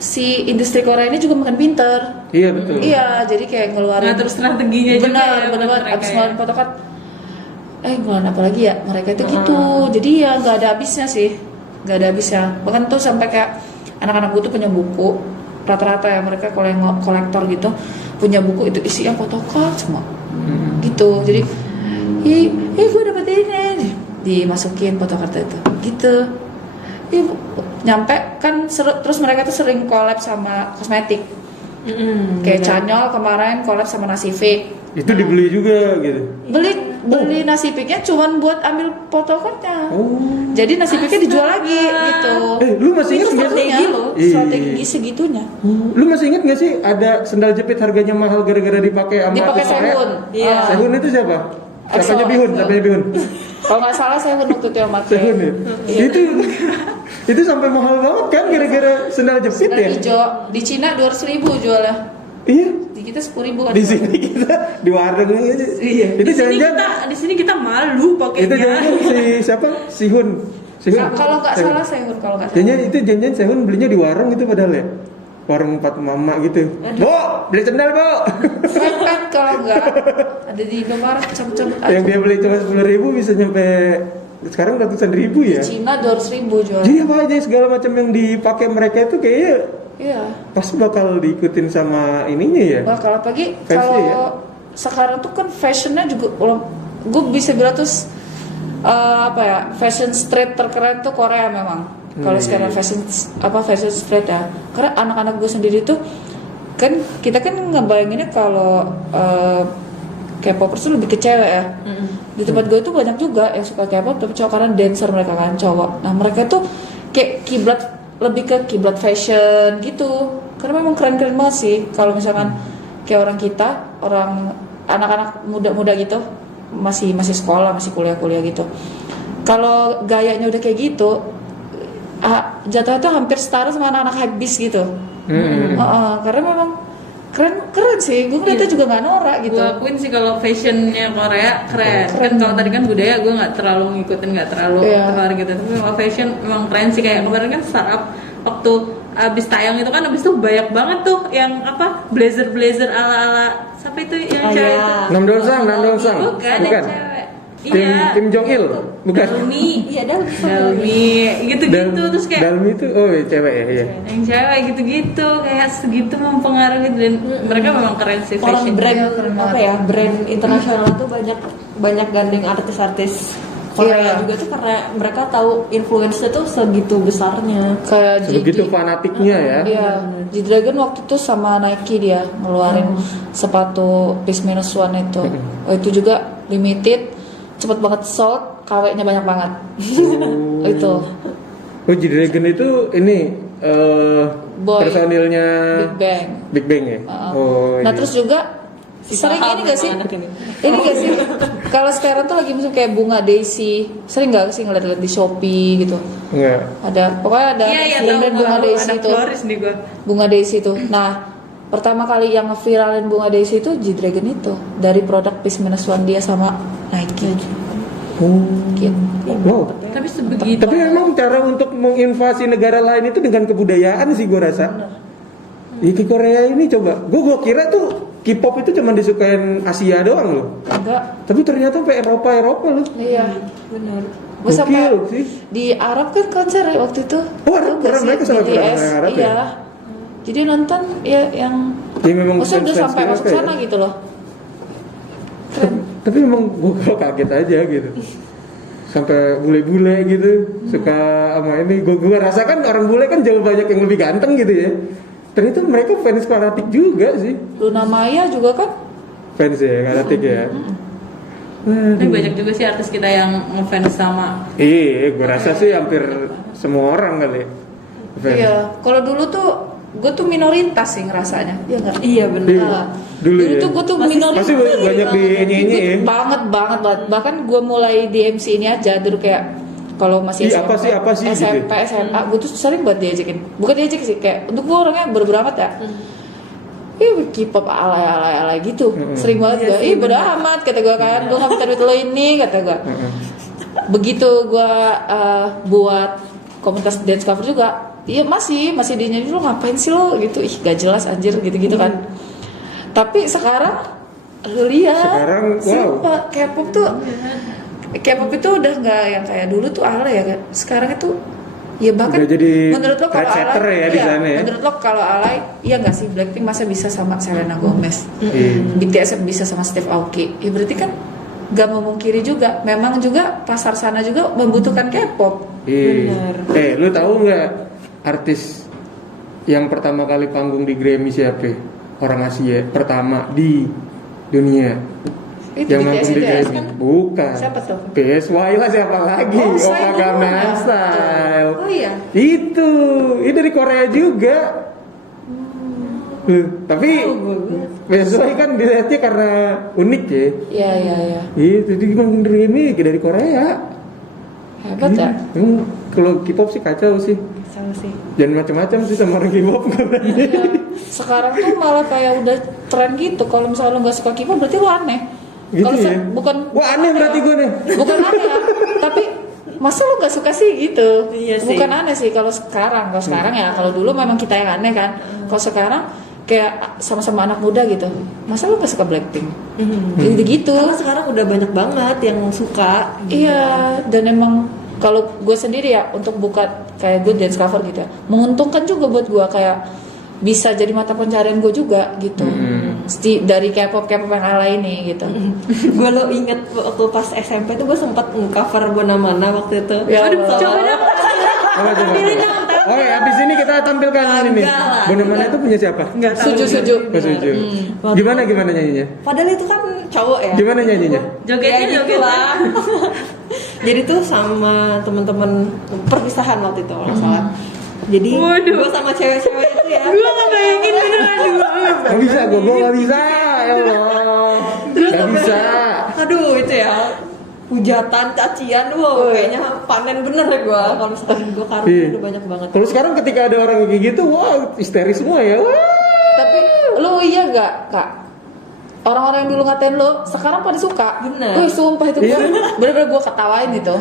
si industri Korea ini juga makin pinter. Iya betul. Iya, jadi kayak ngeluarin Ngatur strateginya juga benar, ya benar buat banget. mereka Abis ya. ngeluarin photocard, ngeluarin apa lagi ya? Mereka itu gitu. Jadi ya nggak ada habisnya sih, nggak ada habisnya. Bahkan tuh sampai kayak anak-anak gue tuh punya buku, rata-rata ya mereka kalau yang kolektor gitu punya buku itu isinya photocard semua. Gitu. Jadi, gue dapet ini, dimasukin photocard itu. Gitu. Nyampe kan terus mereka tuh sering collab sama kosmetik. Kayak Chanel kemarin collab sama Nasifik. Itu dibeli juga gitu. Beli Nasifiknya cuman buat ambil photocardnya. Oh. Jadi Nasifiknya dijual lagi gitu. Lu masih ingat Itu nggak sih? strategi loh, Iya. strategi segitunya. Lu masih ingat nggak sih ada sendal jepit harganya mahal gara-gara dipakai sama Dipakai artis Korea? Sehun. Iya. Sehun itu siapa? Siapanya EXO. Bihun. Kalau nggak salah saya waktu itu yang pakai. Sehun ya. Itu sampai mahal banget kan gara-gara sendal jepit Sendal ya? hijau di Cina 200.000 jualnya. Iya. Di kita 10.000 kan. Di sini kita di warung aja. Iya. Itu Di sini jangan-jangan di sini kita malu pakainya. itu jangan si siapa? Sihun. Kalau nggak Sehun. salah Sehun, kalau nggak salah. Jangan Sehun belinya di warung itu padahal ya. Warung Pat Mama gitu. Bo, beli sendal, Bo. Pepet kalau nggak ada di Indomaret cabut-cabut aja. Yang dia beli cuma 10.000 bisa nyampe sekarang ratusan ribu ya. Cina 200.000 jualnya. Jadi apa aja segala macam yang dipakai mereka itu kayaknya Iya. pasti bakal diikutin sama ininya ya. Bakal apalagi Fancy kalau ya? sekarang tuh kan fashionnya juga gue bisa bilang tuh fashion street terkeren tuh Korea memang. Kalau sekarang fashion street ya, karena anak-anak gue sendiri tuh kan kita kan ngebayanginnya kalau K-popers tuh lebih ke cewek ya. Di tempat gue tuh banyak juga yang suka K-pop tapi cowok, karena dancer mereka kan cowok. Nah mereka tuh kayak lebih ke kiblat fashion gitu, karena memang keren-keren banget sih. Kalau misalkan kayak orang anak-anak muda-muda gitu masih sekolah, masih kuliah gitu, kalau gayanya udah kayak gitu, jatuhnya tuh hampir setara sama anak-anak habis gitu. Karena memang keren sih, gue ngeliatnya juga nggak norak gitu. Gue akuin sih kalau fashionnya Korea keren. Kan kalau tadi kan budaya gue nggak terlalu ngikutin, nggak terlalu tertarik gitu. Tapi kalau fashion memang keren sih. Kayak kemarin kan startup waktu abis tayang itu kan abis itu banyak banget tuh yang apa blazer ala siapa itu yang cewek itu? Nam Dong-sang. Bukan yang cewek. Kim Jong Il, bukan. Dalmi. Iya dah. Dalmi gitu-gitu terus kayak Dalmi itu cewek ya, iya. yang cewek gitu-gitu kayak segitu mempengaruhi, dan mereka memang keren sih Orang fashion. brand keren apa banget. ya, brand internasional tuh banyak gandeng artis-artis Korea Iya. juga tuh karena mereka tahu influence-nya tuh segitu besarnya. Kayak Sebegitu G- fanatiknya ya. Iya, G-Dragon waktu itu sama Nike dia ngeluarin sepatu Peace Minus One itu. Oh, itu juga limited, cepet banget sold, KW-nya banyak banget. Itu Oh, G-Dragon itu ini Boy personilnya Big Bang. Big Bang ya. Oh, Nah iya. terus juga sering paham ini gak sih? emang anak ini. Ini gak sih? Kalau sekarang tuh lagi musim kayak bunga Daisy, sering gak sih ngeliat-ngeliat di Shopee gitu? Enggak. Ada, pokoknya ada Iya brand bunga Daisy ada itu. Floris nih gue. Bunga Daisy itu. Nah, pertama kali yang ngeviralin bunga Daisy itu G-Dragon itu dari produk Peace Minus One dia sama Nike. Oh. Gitu. Wow. Tapi sebegitu. Tapi emang cara untuk menginvasi negara lain itu dengan kebudayaan sih gue rasa. Di Korea ini coba, gue kira tuh K-pop itu cuma disukain Asia doang loh. Enggak. Tapi ternyata sampai Eropa loh. Iya. Benar. Gue sampai Gokil sih. di Arab kan konser ya waktu itu. Oh, Arab, Tahu nggak orang sih? mereka sama BTS, orang Arab ya? iya. Jadi nonton ya yang Ya memang maksudnya udah fans-fans sampai masuk mereka sana ya. gitu loh. Keren. Tapi memang gue kaget aja gitu. Sampai bule-bule gitu suka sama ini. Gue rasa kan orang bule kan jauh banyak yang lebih ganteng gitu ya. Ternyata mereka fans fanatik juga sih. Luna Maya juga kan. Fans ya, fanatik ya. Tapi banyak juga sih artis kita yang ngefans sama. Iya, gue rasa sih hampir semua orang kali. Fans. Iya. Kalau dulu tuh gue tuh minoritas sih ngerasanya. Iya nggak? Iya benar. Iya. Nah, Dulu dulu ya. tuh gue tuh Masih- minoritas. Pasti banyak di ini ya. banget. Bahkan gue mulai di MC ini aja dulu kayak kalau masih Ih, apa sih gitu? SMP, SMA, gue tuh sering buat diajakin. Bukan diajak sih, kayak untuk gue orangnya berberamat ya. Ih, K-pop alay gitu. Sering banget gue. Ih, bodo amat kata gue kan. Gue nggak minta duit lo ini kata gue. Begitu gue buat komunitas dance cover juga, iya masih dinyanyi lo ngapain sih lo gitu. Ih, gak jelas anjir gitu kan. Tapi sekarang lu lihat, Sekarang, wow. sumpah, K-pop itu udah nggak yang kayak dulu tuh alay ya kan. Sekarang itu ya bahkan Udah jadi menurut lo kalau trendsetter alay ya di sana ya. menurut lo kalau alay iya nggak sih, Blackpink masa bisa sama Selena Gomez, Iya. BTS bisa sama Steve Aoki, ya berarti kan gak memungkiri juga memang juga pasar sana juga membutuhkan K-pop. Benar. Lu tahu nggak artis yang pertama kali panggung di Grammy siapa? Orang Asia pertama di dunia. Itu Yang BTS manggung itu di ya Grammy. kan? Bukan. Siapa tuh? PSY lah, siapa lagi? Oh, Oppa Psy Gangnam Luna. Style. Oh iya. Itu dari Korea juga. Tapi PSY kan dilihatnya karena unik ya. Iya. Itu dia manggung di Grammy dari Korea. Hebat ya. Kalau K-pop sih kacau sih. Sama sih. Jangan macam-macam sih sama orang K-pop nggak berani. Iya. Sekarang tuh malah kayak udah tren gitu. Kalau misalnya lo nggak suka K-pop berarti lo aneh. Gitu Kalau ya? bukan Wah aneh berarti gue nih. bukan aneh ya, tapi masa lo nggak suka sih gitu. Iya sih. Bukan aneh sih kalau sekarang ya, kalau dulu memang kita yang aneh kan. Kalau sekarang kayak sama-sama anak muda gitu, masa lo nggak suka Blackpink gitu. Karena sekarang udah banyak banget yang suka. Iya, dan emang kalau gue sendiri ya untuk buka kayak gue dance cover gitu ya, menguntungkan juga buat gue, kayak bisa jadi mata pencarian gue juga gitu. Dari K-pop yang alay ini gitu. Gue lo inget waktu pas SMP tuh gue sempat cover Bona-Mana waktu itu. Ya Aduh, Allah. coba dong. Oh ya, abis ini kita tampilkan ini. Enggak lah. Bona-Mana itu punya siapa? Nggak tahu. Setuju. Oh, setuju. Gimana nyanyinya? Padahal itu kan cowok ya. Gimana nyanyinya? Jogetnya, Ya gitu lah. Jadi tuh sama teman-teman perpisahan waktu itu kalau nggak salah. Jadi Waduh. gue sama cewek-cewek itu ya. Gue nggak bayangin beneran gue. Gak bisa, gue gak bisa. Ya Allah. Gak bisa. Aduh itu ya. Hujatan, cacian, wow, kayaknya panen bener ya gue. Kalau misalkan gue karena Iya. udah banyak banget. Kalau sekarang ketika ada orang kayak gitu, wah histeris semua ya. Wah. Tapi lo iya gak kak? Orang-orang yang dulu ngatain lo, sekarang pada suka. Bener. Wih sumpah itu gue, bener-bener gue ketawain gitu.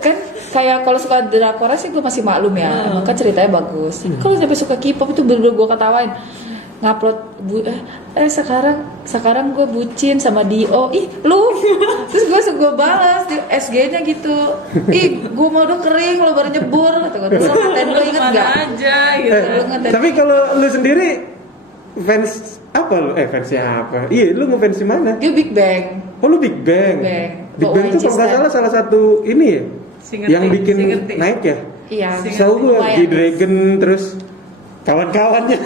Kan kayak kalau suka drakor sih gue masih maklum ya, kan ceritanya bagus. Kalau sampai suka K-pop itu bener-bener gue ketawain. Ngupload sekarang gue bucin sama Dio. Ih lu, terus gue balas di SG-nya gitu. Ih gue mau udah kering kalau baru nyebur. Kata gue, terus lo ngatain lo inget Mana gak? aja gitu. Lu ngatain. Tapi kalau lu sendiri fans apa lu? Fansnya apa? Iya, lu ngefans di mana? Gue Big Bang. Oh lu Big Bang. Bang. Big Bang itu kalau nggak salah salah satu ini ya, Singer yang T, bikin Singer T. naik ya. Iya. Tahu gue lumayan. G-Dragon terus kawan-kawannya.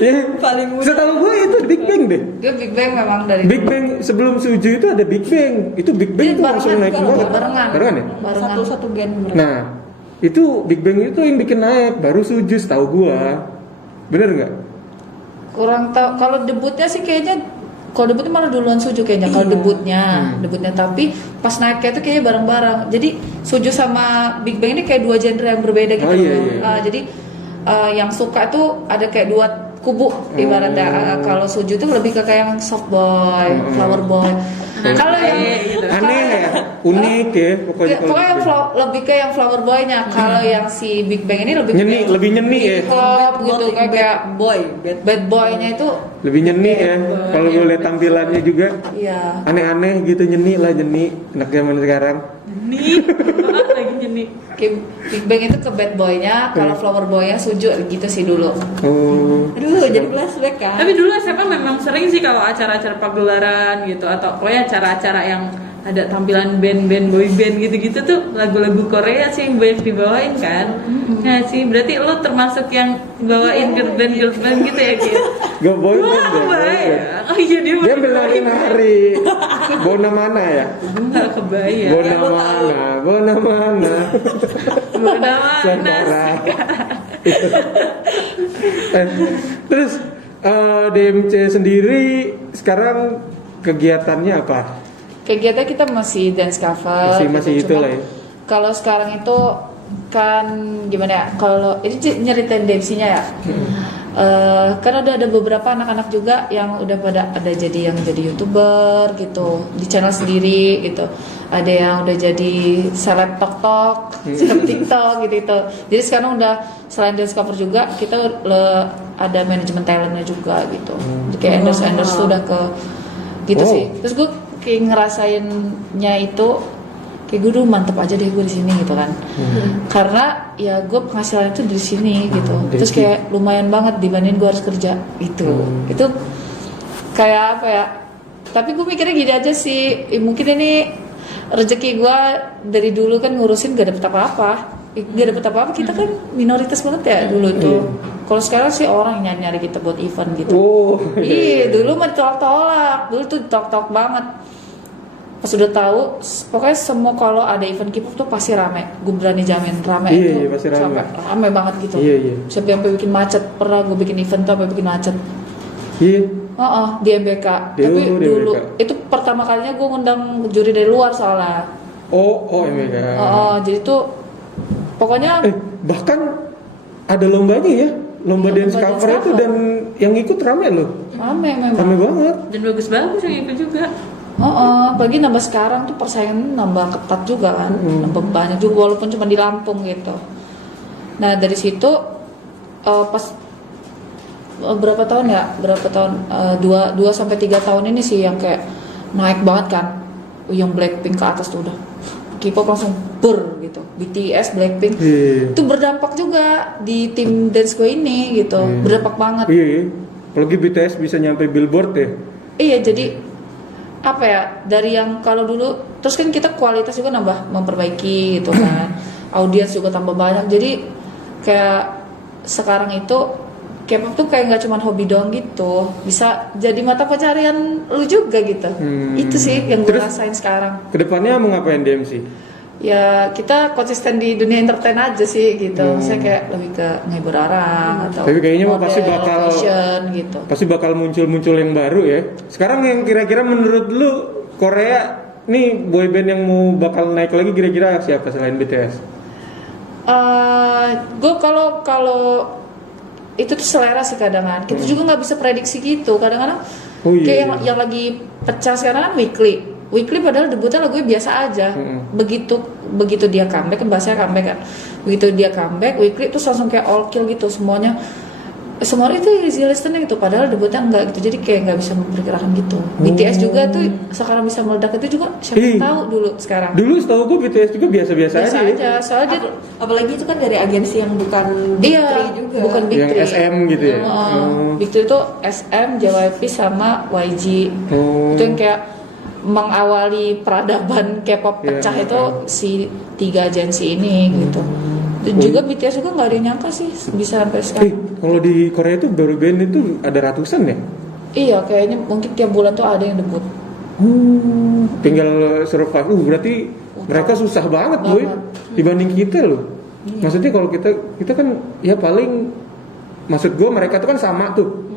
Ya, Paling muda. setahu gue itu Big Bang deh. Gue Big Bang memang dari Big dulu. Bang sebelum Suju itu ada Big Bang. Itu Big Bang Dia tuh langsung barengan naik juga, banget. barengan. Barengan ya? Barengan. Satu gen mereka. Nah, itu Big Bang itu yang bikin naik, baru Suju setahu gua. Bener nggak? Kurang tahu kalau debutnya sih kayaknya kalau debutnya malah duluan Suju kayaknya kalau debutnya tapi pas naiknya itu kayaknya bareng-bareng. Jadi Suju sama Big Bang ini kayak dua genre yang berbeda gitu Oh, iya, loh. iya. Jadi yang suka tuh ada kayak dua kubu ibaratnya. Kalau Suju tuh lebih ke kayak yang soft boy, flower boy. Kalau yang gitu. Aneh ya, unik ya pokoknya. kalau pokoknya yang Big Bang. lebih ke yang flower boynya. Kalau yang si Big Bang ini lebih Nyeni, lebih nyeni ya. hip hop gitu kayak boy, bad boynya itu Lebih nyeni ya. Kalau gue lihat tampilannya juga iya. aneh-aneh gitu, nyeni lah nyeni. Anak zaman sekarang. Nih, maaf lagi nyeni. Kayak Big Bang itu ke bad boynya, kalau flower boynya Suju gitu sih dulu. Oh. Aduh, jadi flashback kan. Tapi dulu SMA memang sering sih kalau acara-acara pagelaran gitu atau pokoknya acara-acara yang ada tampilan band-band boy band gitu-gitu tuh lagu-lagu Korea sih yang banyak dibawain kan. Nah sih berarti lo termasuk yang bawain girl band gitu ya gitu. Gak boy band Wah, ya. kebayang. Oh iya dia Dia menari-nari. Bona mana ya? Gue nggak kebayang. Bona mana? Bona mana? Bona mana Saudara. sih? Terus DMC sendiri sekarang kegiatannya apa? Kegiatan kita masih dance cover. Masih gitu. itu Cuma lah ya. Kalau sekarang itu kan gimana ya? Kalau ini nyeritain dance-nya ya. Kan ada beberapa anak-anak juga yang udah pada ada jadi yang jadi YouTuber gitu di channel sendiri gitu. Ada yang udah jadi seleb TikTok, seleb TikTok gitu. Jadi sekarang udah selain dance cover juga kita ada manajemen talentnya juga gitu. Jadi kayak endorse tuh udah ke gitu Oh. sih. Terus gue kayak ngerasainnya itu kayak gue mantep aja deh gue di sini gitu kan. Karena ya gue penghasilan itu dari sini gitu. Terus kayak lumayan banget dibanding gue harus kerja gitu. Itu kayak apa ya? Tapi gue mikirnya gini aja sih. Mungkin ini rezeki gue dari dulu kan ngurusin gak dapet apa-apa. Gak dapet apa-apa, kita kan minoritas banget ya dulu tuh. Kalau sekarang sih orang nyari-nyari kita buat event gitu. Oh. Iya, dulu mah ditolak-tolak. Dulu tuh ditolak-tolak banget. Pas udah tahu, pokoknya semua kalau ada event K-pop tuh pasti rame. Gue berani jamin rame. Iya, itu iya, pasti rame. sampai rame banget gitu. Iya, iya. Sampai bikin macet. Pernah gue bikin event tuh sampai bikin macet. Iya. Di MBK. Di Tapi dulu MBK. itu pertama kalinya gue ngundang juri dari luar soalnya. Oh, MBK. Jadi tuh pokoknya Bahkan ada lombanya ya. Lomba Iya, dance lomba cover dance itu cover. dan yang ikut rame loh. rame memang. Rame banget. Dan bagus-bagus yang itu juga. Apalagi nambah sekarang tuh persaingan nambah ketat juga kan, nambah banyak juga walaupun cuma di Lampung gitu. Nah dari situ pas berapa tahun ya? Berapa tahun? 2 sampai 3 tahun ini sih yang kayak naik banget kan. Yang Blackpink ke atas tuh udah K-pop langsung gitu. BTS, Blackpink Iya. itu berdampak juga di tim dance gue ini gitu. Berdampak banget. Iya, iya. Apalagi BTS bisa nyampe Billboard ya. Iya, jadi apa ya, dari yang kalau dulu terus kan kita kualitas juga nambah memperbaiki gitu kan. Audiens juga tambah banyak. Jadi kayak sekarang itu K-pop tuh kayak nggak cuma hobi doang gitu. Bisa jadi mata pencarian lu juga gitu. Itu sih yang gue Terus- rasain sekarang. Kedepannya mau ngapain DMC? Ya kita konsisten di dunia entertain aja sih gitu. Saya kayak lebih ke ngehibur orang atau Tapi kayaknya mah model, pasti bakal- fashion gitu. Pasti bakal muncul-muncul yang baru ya. Sekarang yang kira-kira menurut lu Korea nih boyband yang mau bakal naik lagi kira-kira siapa selain BTS? Gue kalau itu tuh selera sih kadang-kadang. Kita juga nggak bisa prediksi gitu. Kadang-kadang Oh, iya, kayak iya. yang lagi pecah sekarang kan Weekly padahal debutnya lagunya biasa aja. Begitu dia comeback kan bahasanya comeback kan. Begitu dia comeback Weekly tuh langsung kayak all kill gitu semuanya. semua itu easy listening tuh, padahal debutnya enggak gitu, jadi kayak nggak bisa memperkirakan gitu. BTS juga tuh sekarang bisa meledak itu juga siapa Ih. tahu dulu sekarang. Dulu setahu gue BTS juga biasa-biasa Biasa aja. aja, soalnya dia Apalagi itu kan dari agensi yang bukan Big iya, Three juga. bukan Big Yang Three. SM gitu ya? Big Three itu SM, JYP sama YG. Oh. Itu yang kayak mengawali peradaban K-pop Iya, pecah iya. itu si 3 agensi ini gitu. Dan juga BTS juga nggak ada yang nyangka sih bisa sampai sekarang. Kalau di Korea itu baru band itu ada ratusan ya? Iya, kayaknya mungkin tiap bulan tuh ada yang debut. Tinggal survive. Berarti mereka susah banget, boy. Banget. Dibanding kita loh. Maksudnya kalau kita kan ya paling, maksud gue mereka tuh kan sama tuh.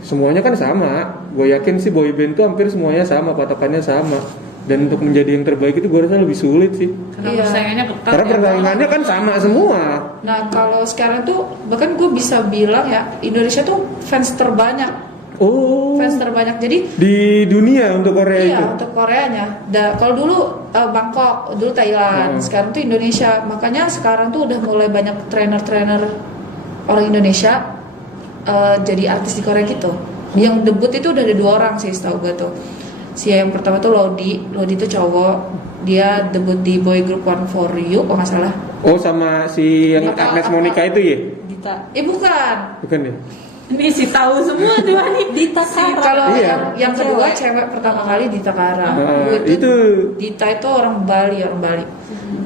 Semuanya kan sama. Gue yakin sih boy band tuh hampir semuanya sama, patokannya sama. Dan untuk menjadi yang terbaik itu gue rasa lebih sulit sih. Karena Iya. persaingannya ketat. Karena ya. persaingannya kan sama semua. Nah, kalau sekarang tuh bahkan gue bisa bilang ya, Indonesia tuh fans terbanyak. Oh. Fans terbanyak. Jadi Di dunia untuk Korea itu. iya, untuk Koreanya. Kalau dulu Bangkok, dulu Thailand, sekarang tuh Indonesia. Makanya sekarang tuh udah mulai banyak trainer-trainer orang Indonesia jadi artis di Korea gitu. Yang debut itu udah ada 2 orang sih, setahu gue tuh. Si yang pertama tuh Lodi tuh cowok. Dia debut di boy group One For You, kalau nggak salah. Oh, sama si yang Dita Agnes apa? Monica itu ya? Dita. Bukan. Bukan ya? Ini sih tahu semua tuh Ani. Dita Kara. Kalau Iya. yang kedua cewek pertama kali Dita Kara. Itu Dita itu orang Bali.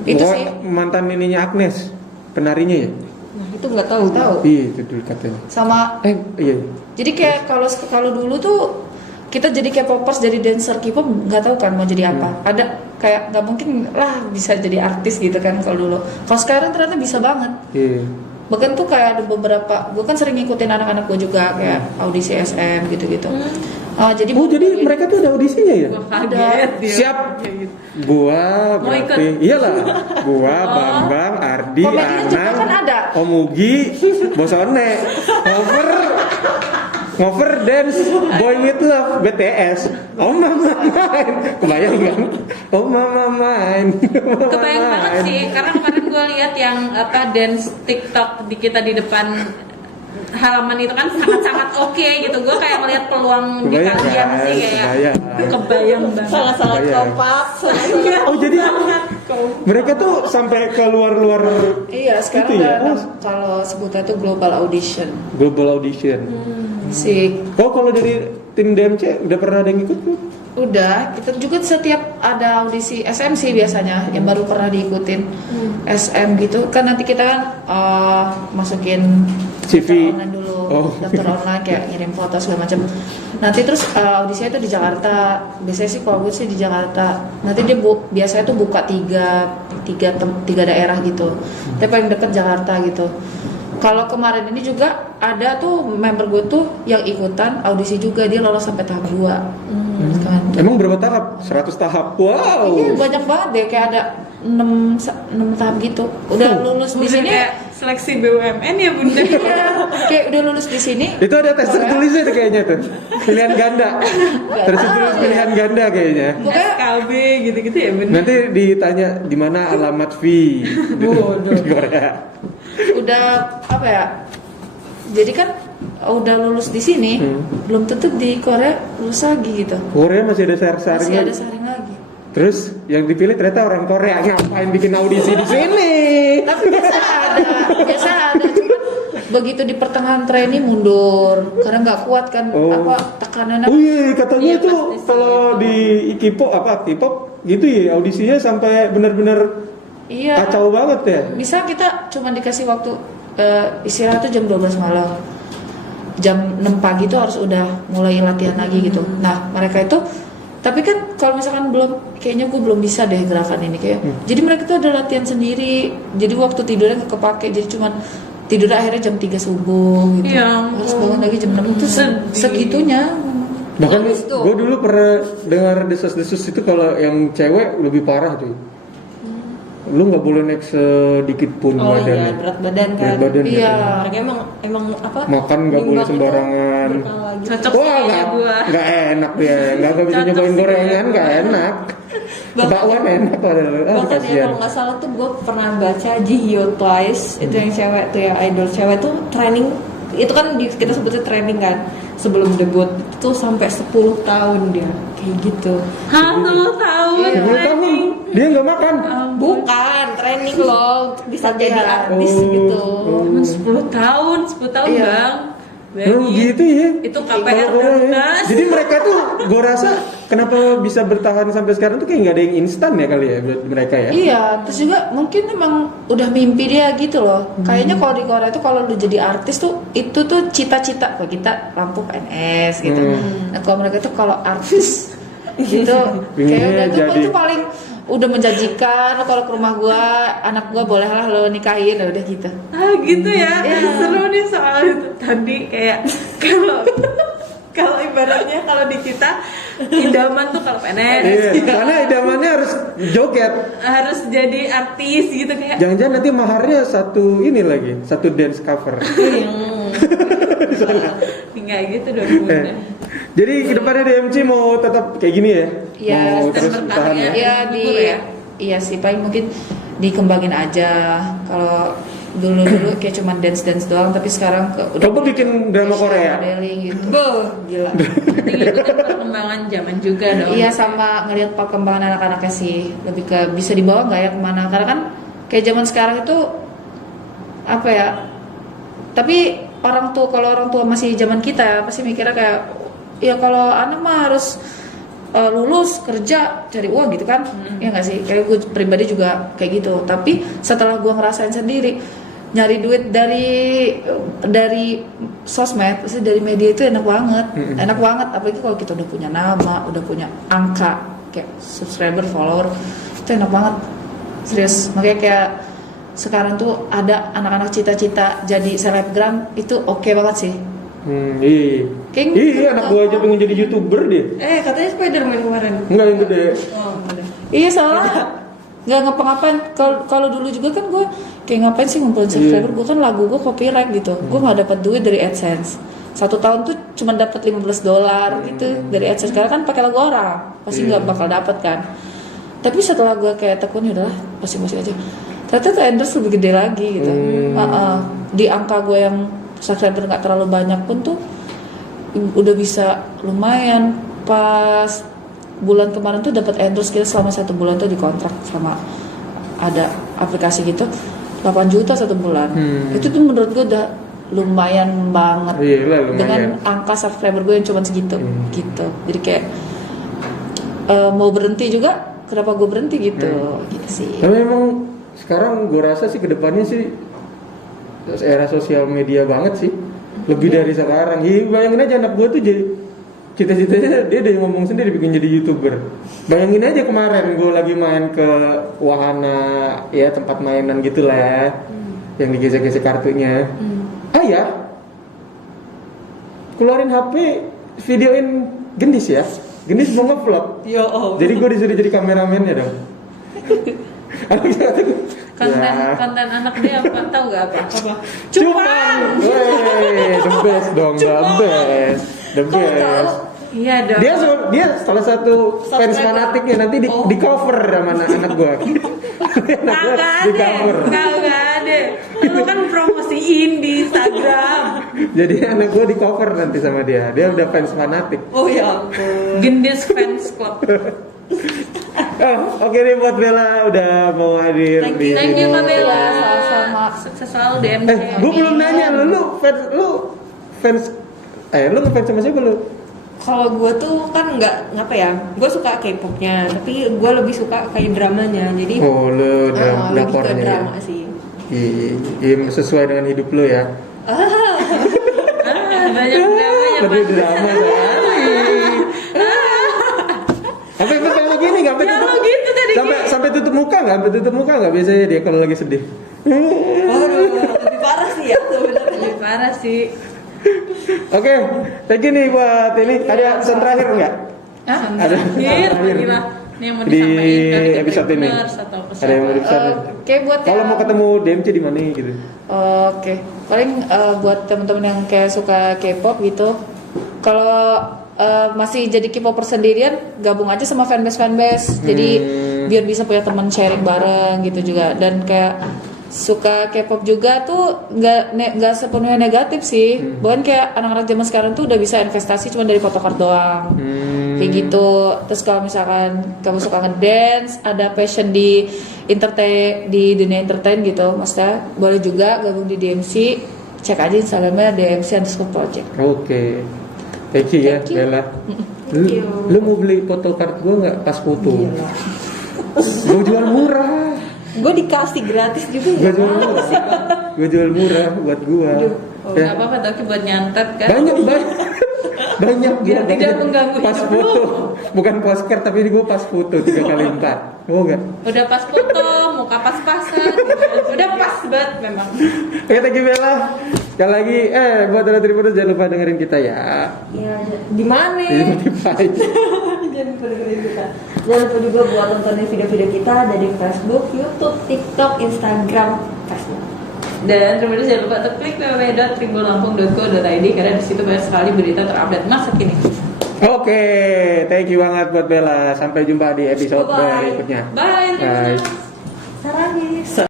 Itu oh, sih mantan ininya Agnes, penarinya ya? Nah, itu nggak tahu. tahu. Iya, itu dulu katanya. Sama Iya. jadi kayak kalau dulu tuh kita jadi K-popers, jadi dancer K-pop nggak tahu kan mau jadi apa. Ada kayak nggak mungkin lah bisa jadi artis gitu kan kalau dulu. Kalau sekarang ternyata bisa banget. Iya. Bahkan tuh kayak ada beberapa, gue kan sering ngikutin anak-anak gue juga kayak audisi SM gitu-gitu. Jadi Oh, jadi mereka tuh ada audisinya ya? Gua kaget dia. Siap. Kayak gitu. Gua Mau berarti ikut? iyalah. Gua Bambang, Ardi, Komedinya juga Anang, kan ada. Om Ugi, Bosone, Ngover dance Boy With Love BTS. Oh mama main. Kebayang kan? Oh mama main. Kebayang banget sih, karena kemarin gue lihat yang dance TikTok di kita di depan halaman itu kan sangat-sangat oke gitu. Gue kayak melihat peluang di Kebayang kalian kan? sih kayak Kebayang. kebayang banget. Sangat-sangat Bayang. kompak. Oh jadi mereka tuh sampai ke luar-luar Iya, sekarang Itu ya? udah kalau sebutnya tuh global audition. global audition. Si Oh kalau dari tim DMC udah pernah ada yang ikut tuh? udah, kita juga setiap ada audisi SM sih biasanya yang baru pernah diikutin SM gitu. Kan nanti kita kan masukin CV. daftar online dulu, Oh. daftar online kayak ngirim foto segala macam. Nanti terus audisinya itu di Jakarta. Biasanya sih kalau gue sih di Jakarta. Nanti dia biasanya tuh buka tiga daerah gitu. Tapi paling deket Jakarta gitu. Kalau kemarin ini juga ada tuh member gue tuh yang ikutan audisi juga, dia lolos sampai tahap 2. Kan. Emang berapa tahap? 100 tahap. Wow. Iya banyak banget deh, kayak ada 6 tahap gitu. Udah lulus di Udah sini. kayak seleksi BUMN ya bunda. Iya, kayak udah lulus di sini. Itu ada tes tertulisnya tuh kayaknya tuh. Pilihan ganda. Tertulis pilihan ganda kayaknya. Pokoknya SKB gitu-gitu ya bunda. Nanti ditanya di mana alamat V di Korea. udah apa ya? Jadi kan udah lulus di sini, belum tentu di Korea lulus lagi gitu. Korea masih ada Masih saring ada lagi. saring lagi. Terus yang dipilih ternyata orang Korea. Ngapain bikin audisi di sini? Tapi biasa ada, cuman begitu di pertengahan training mundur karena nggak kuat kan tekanannya. Oh iya, katanya Iya, tuh pasti sih. kalau di K-pop gitu ya audisinya sampai benar-benar Iya. kacau banget ya. Misal kita cuma dikasih waktu istirahat tuh jam 12 malam. Jam 6 pagi tuh harus udah mulai latihan lagi gitu. Nah, mereka itu tapi kan kalau misalkan kayaknya gue belum bisa deh gerakan ini kayak. Jadi mereka tuh ada latihan sendiri. Jadi waktu tidurnya nggak kepake. Jadi cuman tidur akhirnya jam 3 subuh gitu. Ya Harus bangun lagi jam 6 itu Sedih. segitunya. Bahkan Bagus tuh. gue dulu pernah dengar desas-desus itu kalau yang cewek lebih parah tuh. Lu nggak boleh naik sedikit pun Oh iya, badannya. berat badan kan. Berat badan Iya. ya. Mereka emang apa? Makan nggak boleh nimbang itu sembarangan. berkala gitu. Cocok Wah kayaknya gua. nggak enak dia, nggak bisa Cocok nyobain sih gorengan, dia. nggak enak. Bahkan- Bakwan enak padahal. Bahkan ya Kasihan. kalau nggak salah tuh gue pernah baca Jihyo Twice itu yang cewek tuh ya idol cewek tuh training itu kan kita sebutnya training kan sebelum debut itu sampai 10 tahun dia kayak gitu. 10 tahun 10 tahun training. dia nggak makan. Bukan training loh untuk bisa jadi artis Oh. gitu. 10 tahun Iya. Bang. Oh Bayangin. gitu ya. Itu KPR Kalau orang ya. lunas. Jadi mereka tuh, gue rasa kenapa bisa bertahan sampai sekarang tuh kayak nggak ada yang instan ya kali ya buat mereka ya. Iya, terus juga mungkin emang udah mimpi dia gitu loh. Kayaknya kalau di Korea itu kalau lu jadi artis tuh itu tuh cita-cita. Kalau kita lampu PNS gitu. Nah kalau mereka tuh kalau artis gitu Pinginnya kayak udah tuh jadi- itu paling udah menjanjikan. Lo kalau ke rumah gua, anak gua bolehlah lo nikahin, udah gitu. Gitu ya. Seru nih soal itu tadi kayak kalau ibaratnya kalau di kita idaman tuh kalau PNS Iya, karena idamannya harus joget. harus jadi artis gitu kayak Jangan-jangan nanti maharnya satu ini lagi, satu dance cover. nggak gitu dong Eh, Bunda. Jadi kedepannya DMC mau tetap kayak gini ya? Iya, mau dan terus bertahan bertahan ya. ya? Iya Hibur ya? iya sih paling mungkin dikembangin aja. Kalau dulu kayak cuma dance doang, tapi sekarang Coba bikin drama Korea. modeling gitu. Gila. Nanti ngikutin perkembangan zaman juga dong. Iya sama ngelihat perkembangan anak-anaknya sih, lebih ke bisa dibawa nggak ya kemana, karena kan kayak zaman sekarang itu apa ya, tapi kalau orang tua masih zaman kita pasti mikirnya kayak ya kalau anak mah harus lulus kerja cari uang gitu kan. Ya nggak sih, kayak gue pribadi juga kayak gitu, tapi setelah gue ngerasain sendiri nyari duit dari sosmed, maksudnya dari media itu enak banget, enak banget. Apalagi kalau kita udah punya nama, udah punya angka kayak subscriber, follower, itu enak banget, serius. Makanya kayak sekarang tuh ada anak-anak cita-cita jadi selebgram itu oke banget sih. Iya. King. Iya, anak gua aja pengen jadi YouTuber dia. Katanya Spiderman kemarin. Enggak yang gede. Oh, udah. Iya soalnya nggak ngapa-ngapain. Kalau dulu juga kan gue kayak ngapain sih ngumpulin subscriber. Gue kan lagu gue copyright gitu. Gue nggak dapat duit dari AdSense. 1 tahun tuh cuma dapat $15 gitu dari AdSense. Karena kan pakai lagu orang, pasti nggak bakal dapat kan. Tapi setelah gue kayak tekun udahlah masing-masing aja. Ternyata tuh endorse lebih gede lagi gitu. Di angka gue yang subscriber nggak terlalu banyak pun tuh udah bisa lumayan. Pas bulan kemarin tuh dapat endorse kita selama 1 bulan tuh dikontrak sama ada aplikasi gitu 8 juta 1 bulan. Itu tuh menurut gue udah lumayan banget. Iya lah, lumayan. Dengan angka subscriber gue yang cuma segitu gitu. Jadi kayak mau berhenti juga, kenapa gue berhenti gitu gitu sih. Tapi emang sekarang gue rasa sih kedepannya sih era sosial media banget sih, lebih dari sekarang. Iya, bayangin aja anak gue tuh jadi cita-citanya dia udah ngomong sendiri bikin jadi YouTuber. Bayangin aja kemarin gue lagi main ke wahana ya, tempat mainan gitulah ya, yang digesek-gesek kartunya. Ayah keluarin HP, videoin Gendis ya. Gendis mau nge-vlog. Ya Allah. Jadi gue disuruh jadi kameramennya dong. Konten anak dia apa tahu gak apa? Cupang. Wey, the best dong, the best. The best. Iya dong. Dia salah satu fans Subscriber. fanatiknya, nanti di cover sama anak gua. Anak gua di cover. Kagak ada. Lu kan promosiin di Instagram. Jadi anak gua di cover nanti sama dia. Dia udah fans fanatik. Oh ya ampun. Gendis Fans Club. Oke nih buat Bella udah mau hadir Thank di Thank you sini. Kak Bella. Sama-sama. Sukses selalu DMC. Gua belum nanya lu fans lu ngefans sama siapa lu? Kalau gue tuh kan nggak ngapa ya, gue suka K-popnya, tapi gue lebih suka kayak dramanya. Jadi Oh, lu lebih ke drakornya ya. drama sih. Iya, sesuai dengan hidup lu ya. Banyak dramanya. Tapi drama sekali. Sampai kayak gini nggak? Ya lo gitu tadi. Sampai tutup muka nggak? Sampai tutup muka nggak biasanya dia kalau lagi sedih? Waduh, lebih parah sih ya sebenarnya. Lebih parah sih. Oke, thank you nih buat ini. Ada pesan terakhir nggak? Ada pesan Terakhir, terakhir gila. Ini yang mau di disampaikan ke episode ini. Tribuners atau pesan. Ada yang mau dipesan? Oke buat Kalau yang- mau ketemu DMC di mana gitu? Oke, paling buat teman-teman yang kayak suka K-pop gitu, kalau masih jadi K-popper sendirian, gabung aja sama fanbase. Jadi biar bisa punya teman sharing bareng gitu juga. Dan kayak suka K-pop juga tuh nggak sepenuhnya negatif sih. Bukan kayak anak-anak zaman sekarang tuh udah bisa investasi cuma dari photocard doang. Kayak gitu. Terus kalau misalkan kamu suka ngedance, ada passion di di dunia entertain gitu, maksudnya boleh juga gabung di DMC. Cek aja Instagramnya DMC_project. Oke. Thank you ya, Thank you. Bella. Thank you. Lu mau beli photocard gue nggak pas foto? Gila. Gue jual murah. Gue dikasih gratis juga Gue nggak jual mau murah. sih. Gue jual murah buat gue. Oh, nggak apa-apa tapi buat nyantet kan. Banyak banyak Biar gua tidak dapat mengganggu pas hidup foto, bukan postcard tapi ini gue pas foto 3x4. Mau nggak? Udah pas foto, muka pas-pasan, udah pas banget memang. Oke, thank you Bella. Sekali lagi, buat teman Tribuners jangan lupa dengerin kita ya. Ya, di mana? Di Spotify. Jangan lupa dengerin kita. Jangan lupa juga buat tontonin video-video kita dari Facebook, YouTube, TikTok, Instagram, Facebook. Dan terus jangan lupa untuk klik www.tribunlampung.co.id karena di situ banyak sekali berita terupdate masa kini. Oke, thank you banget buat Bella. Sampai jumpa di episode Bye-bye. berikutnya. Bye, Bye. Tribuners. Sarangis.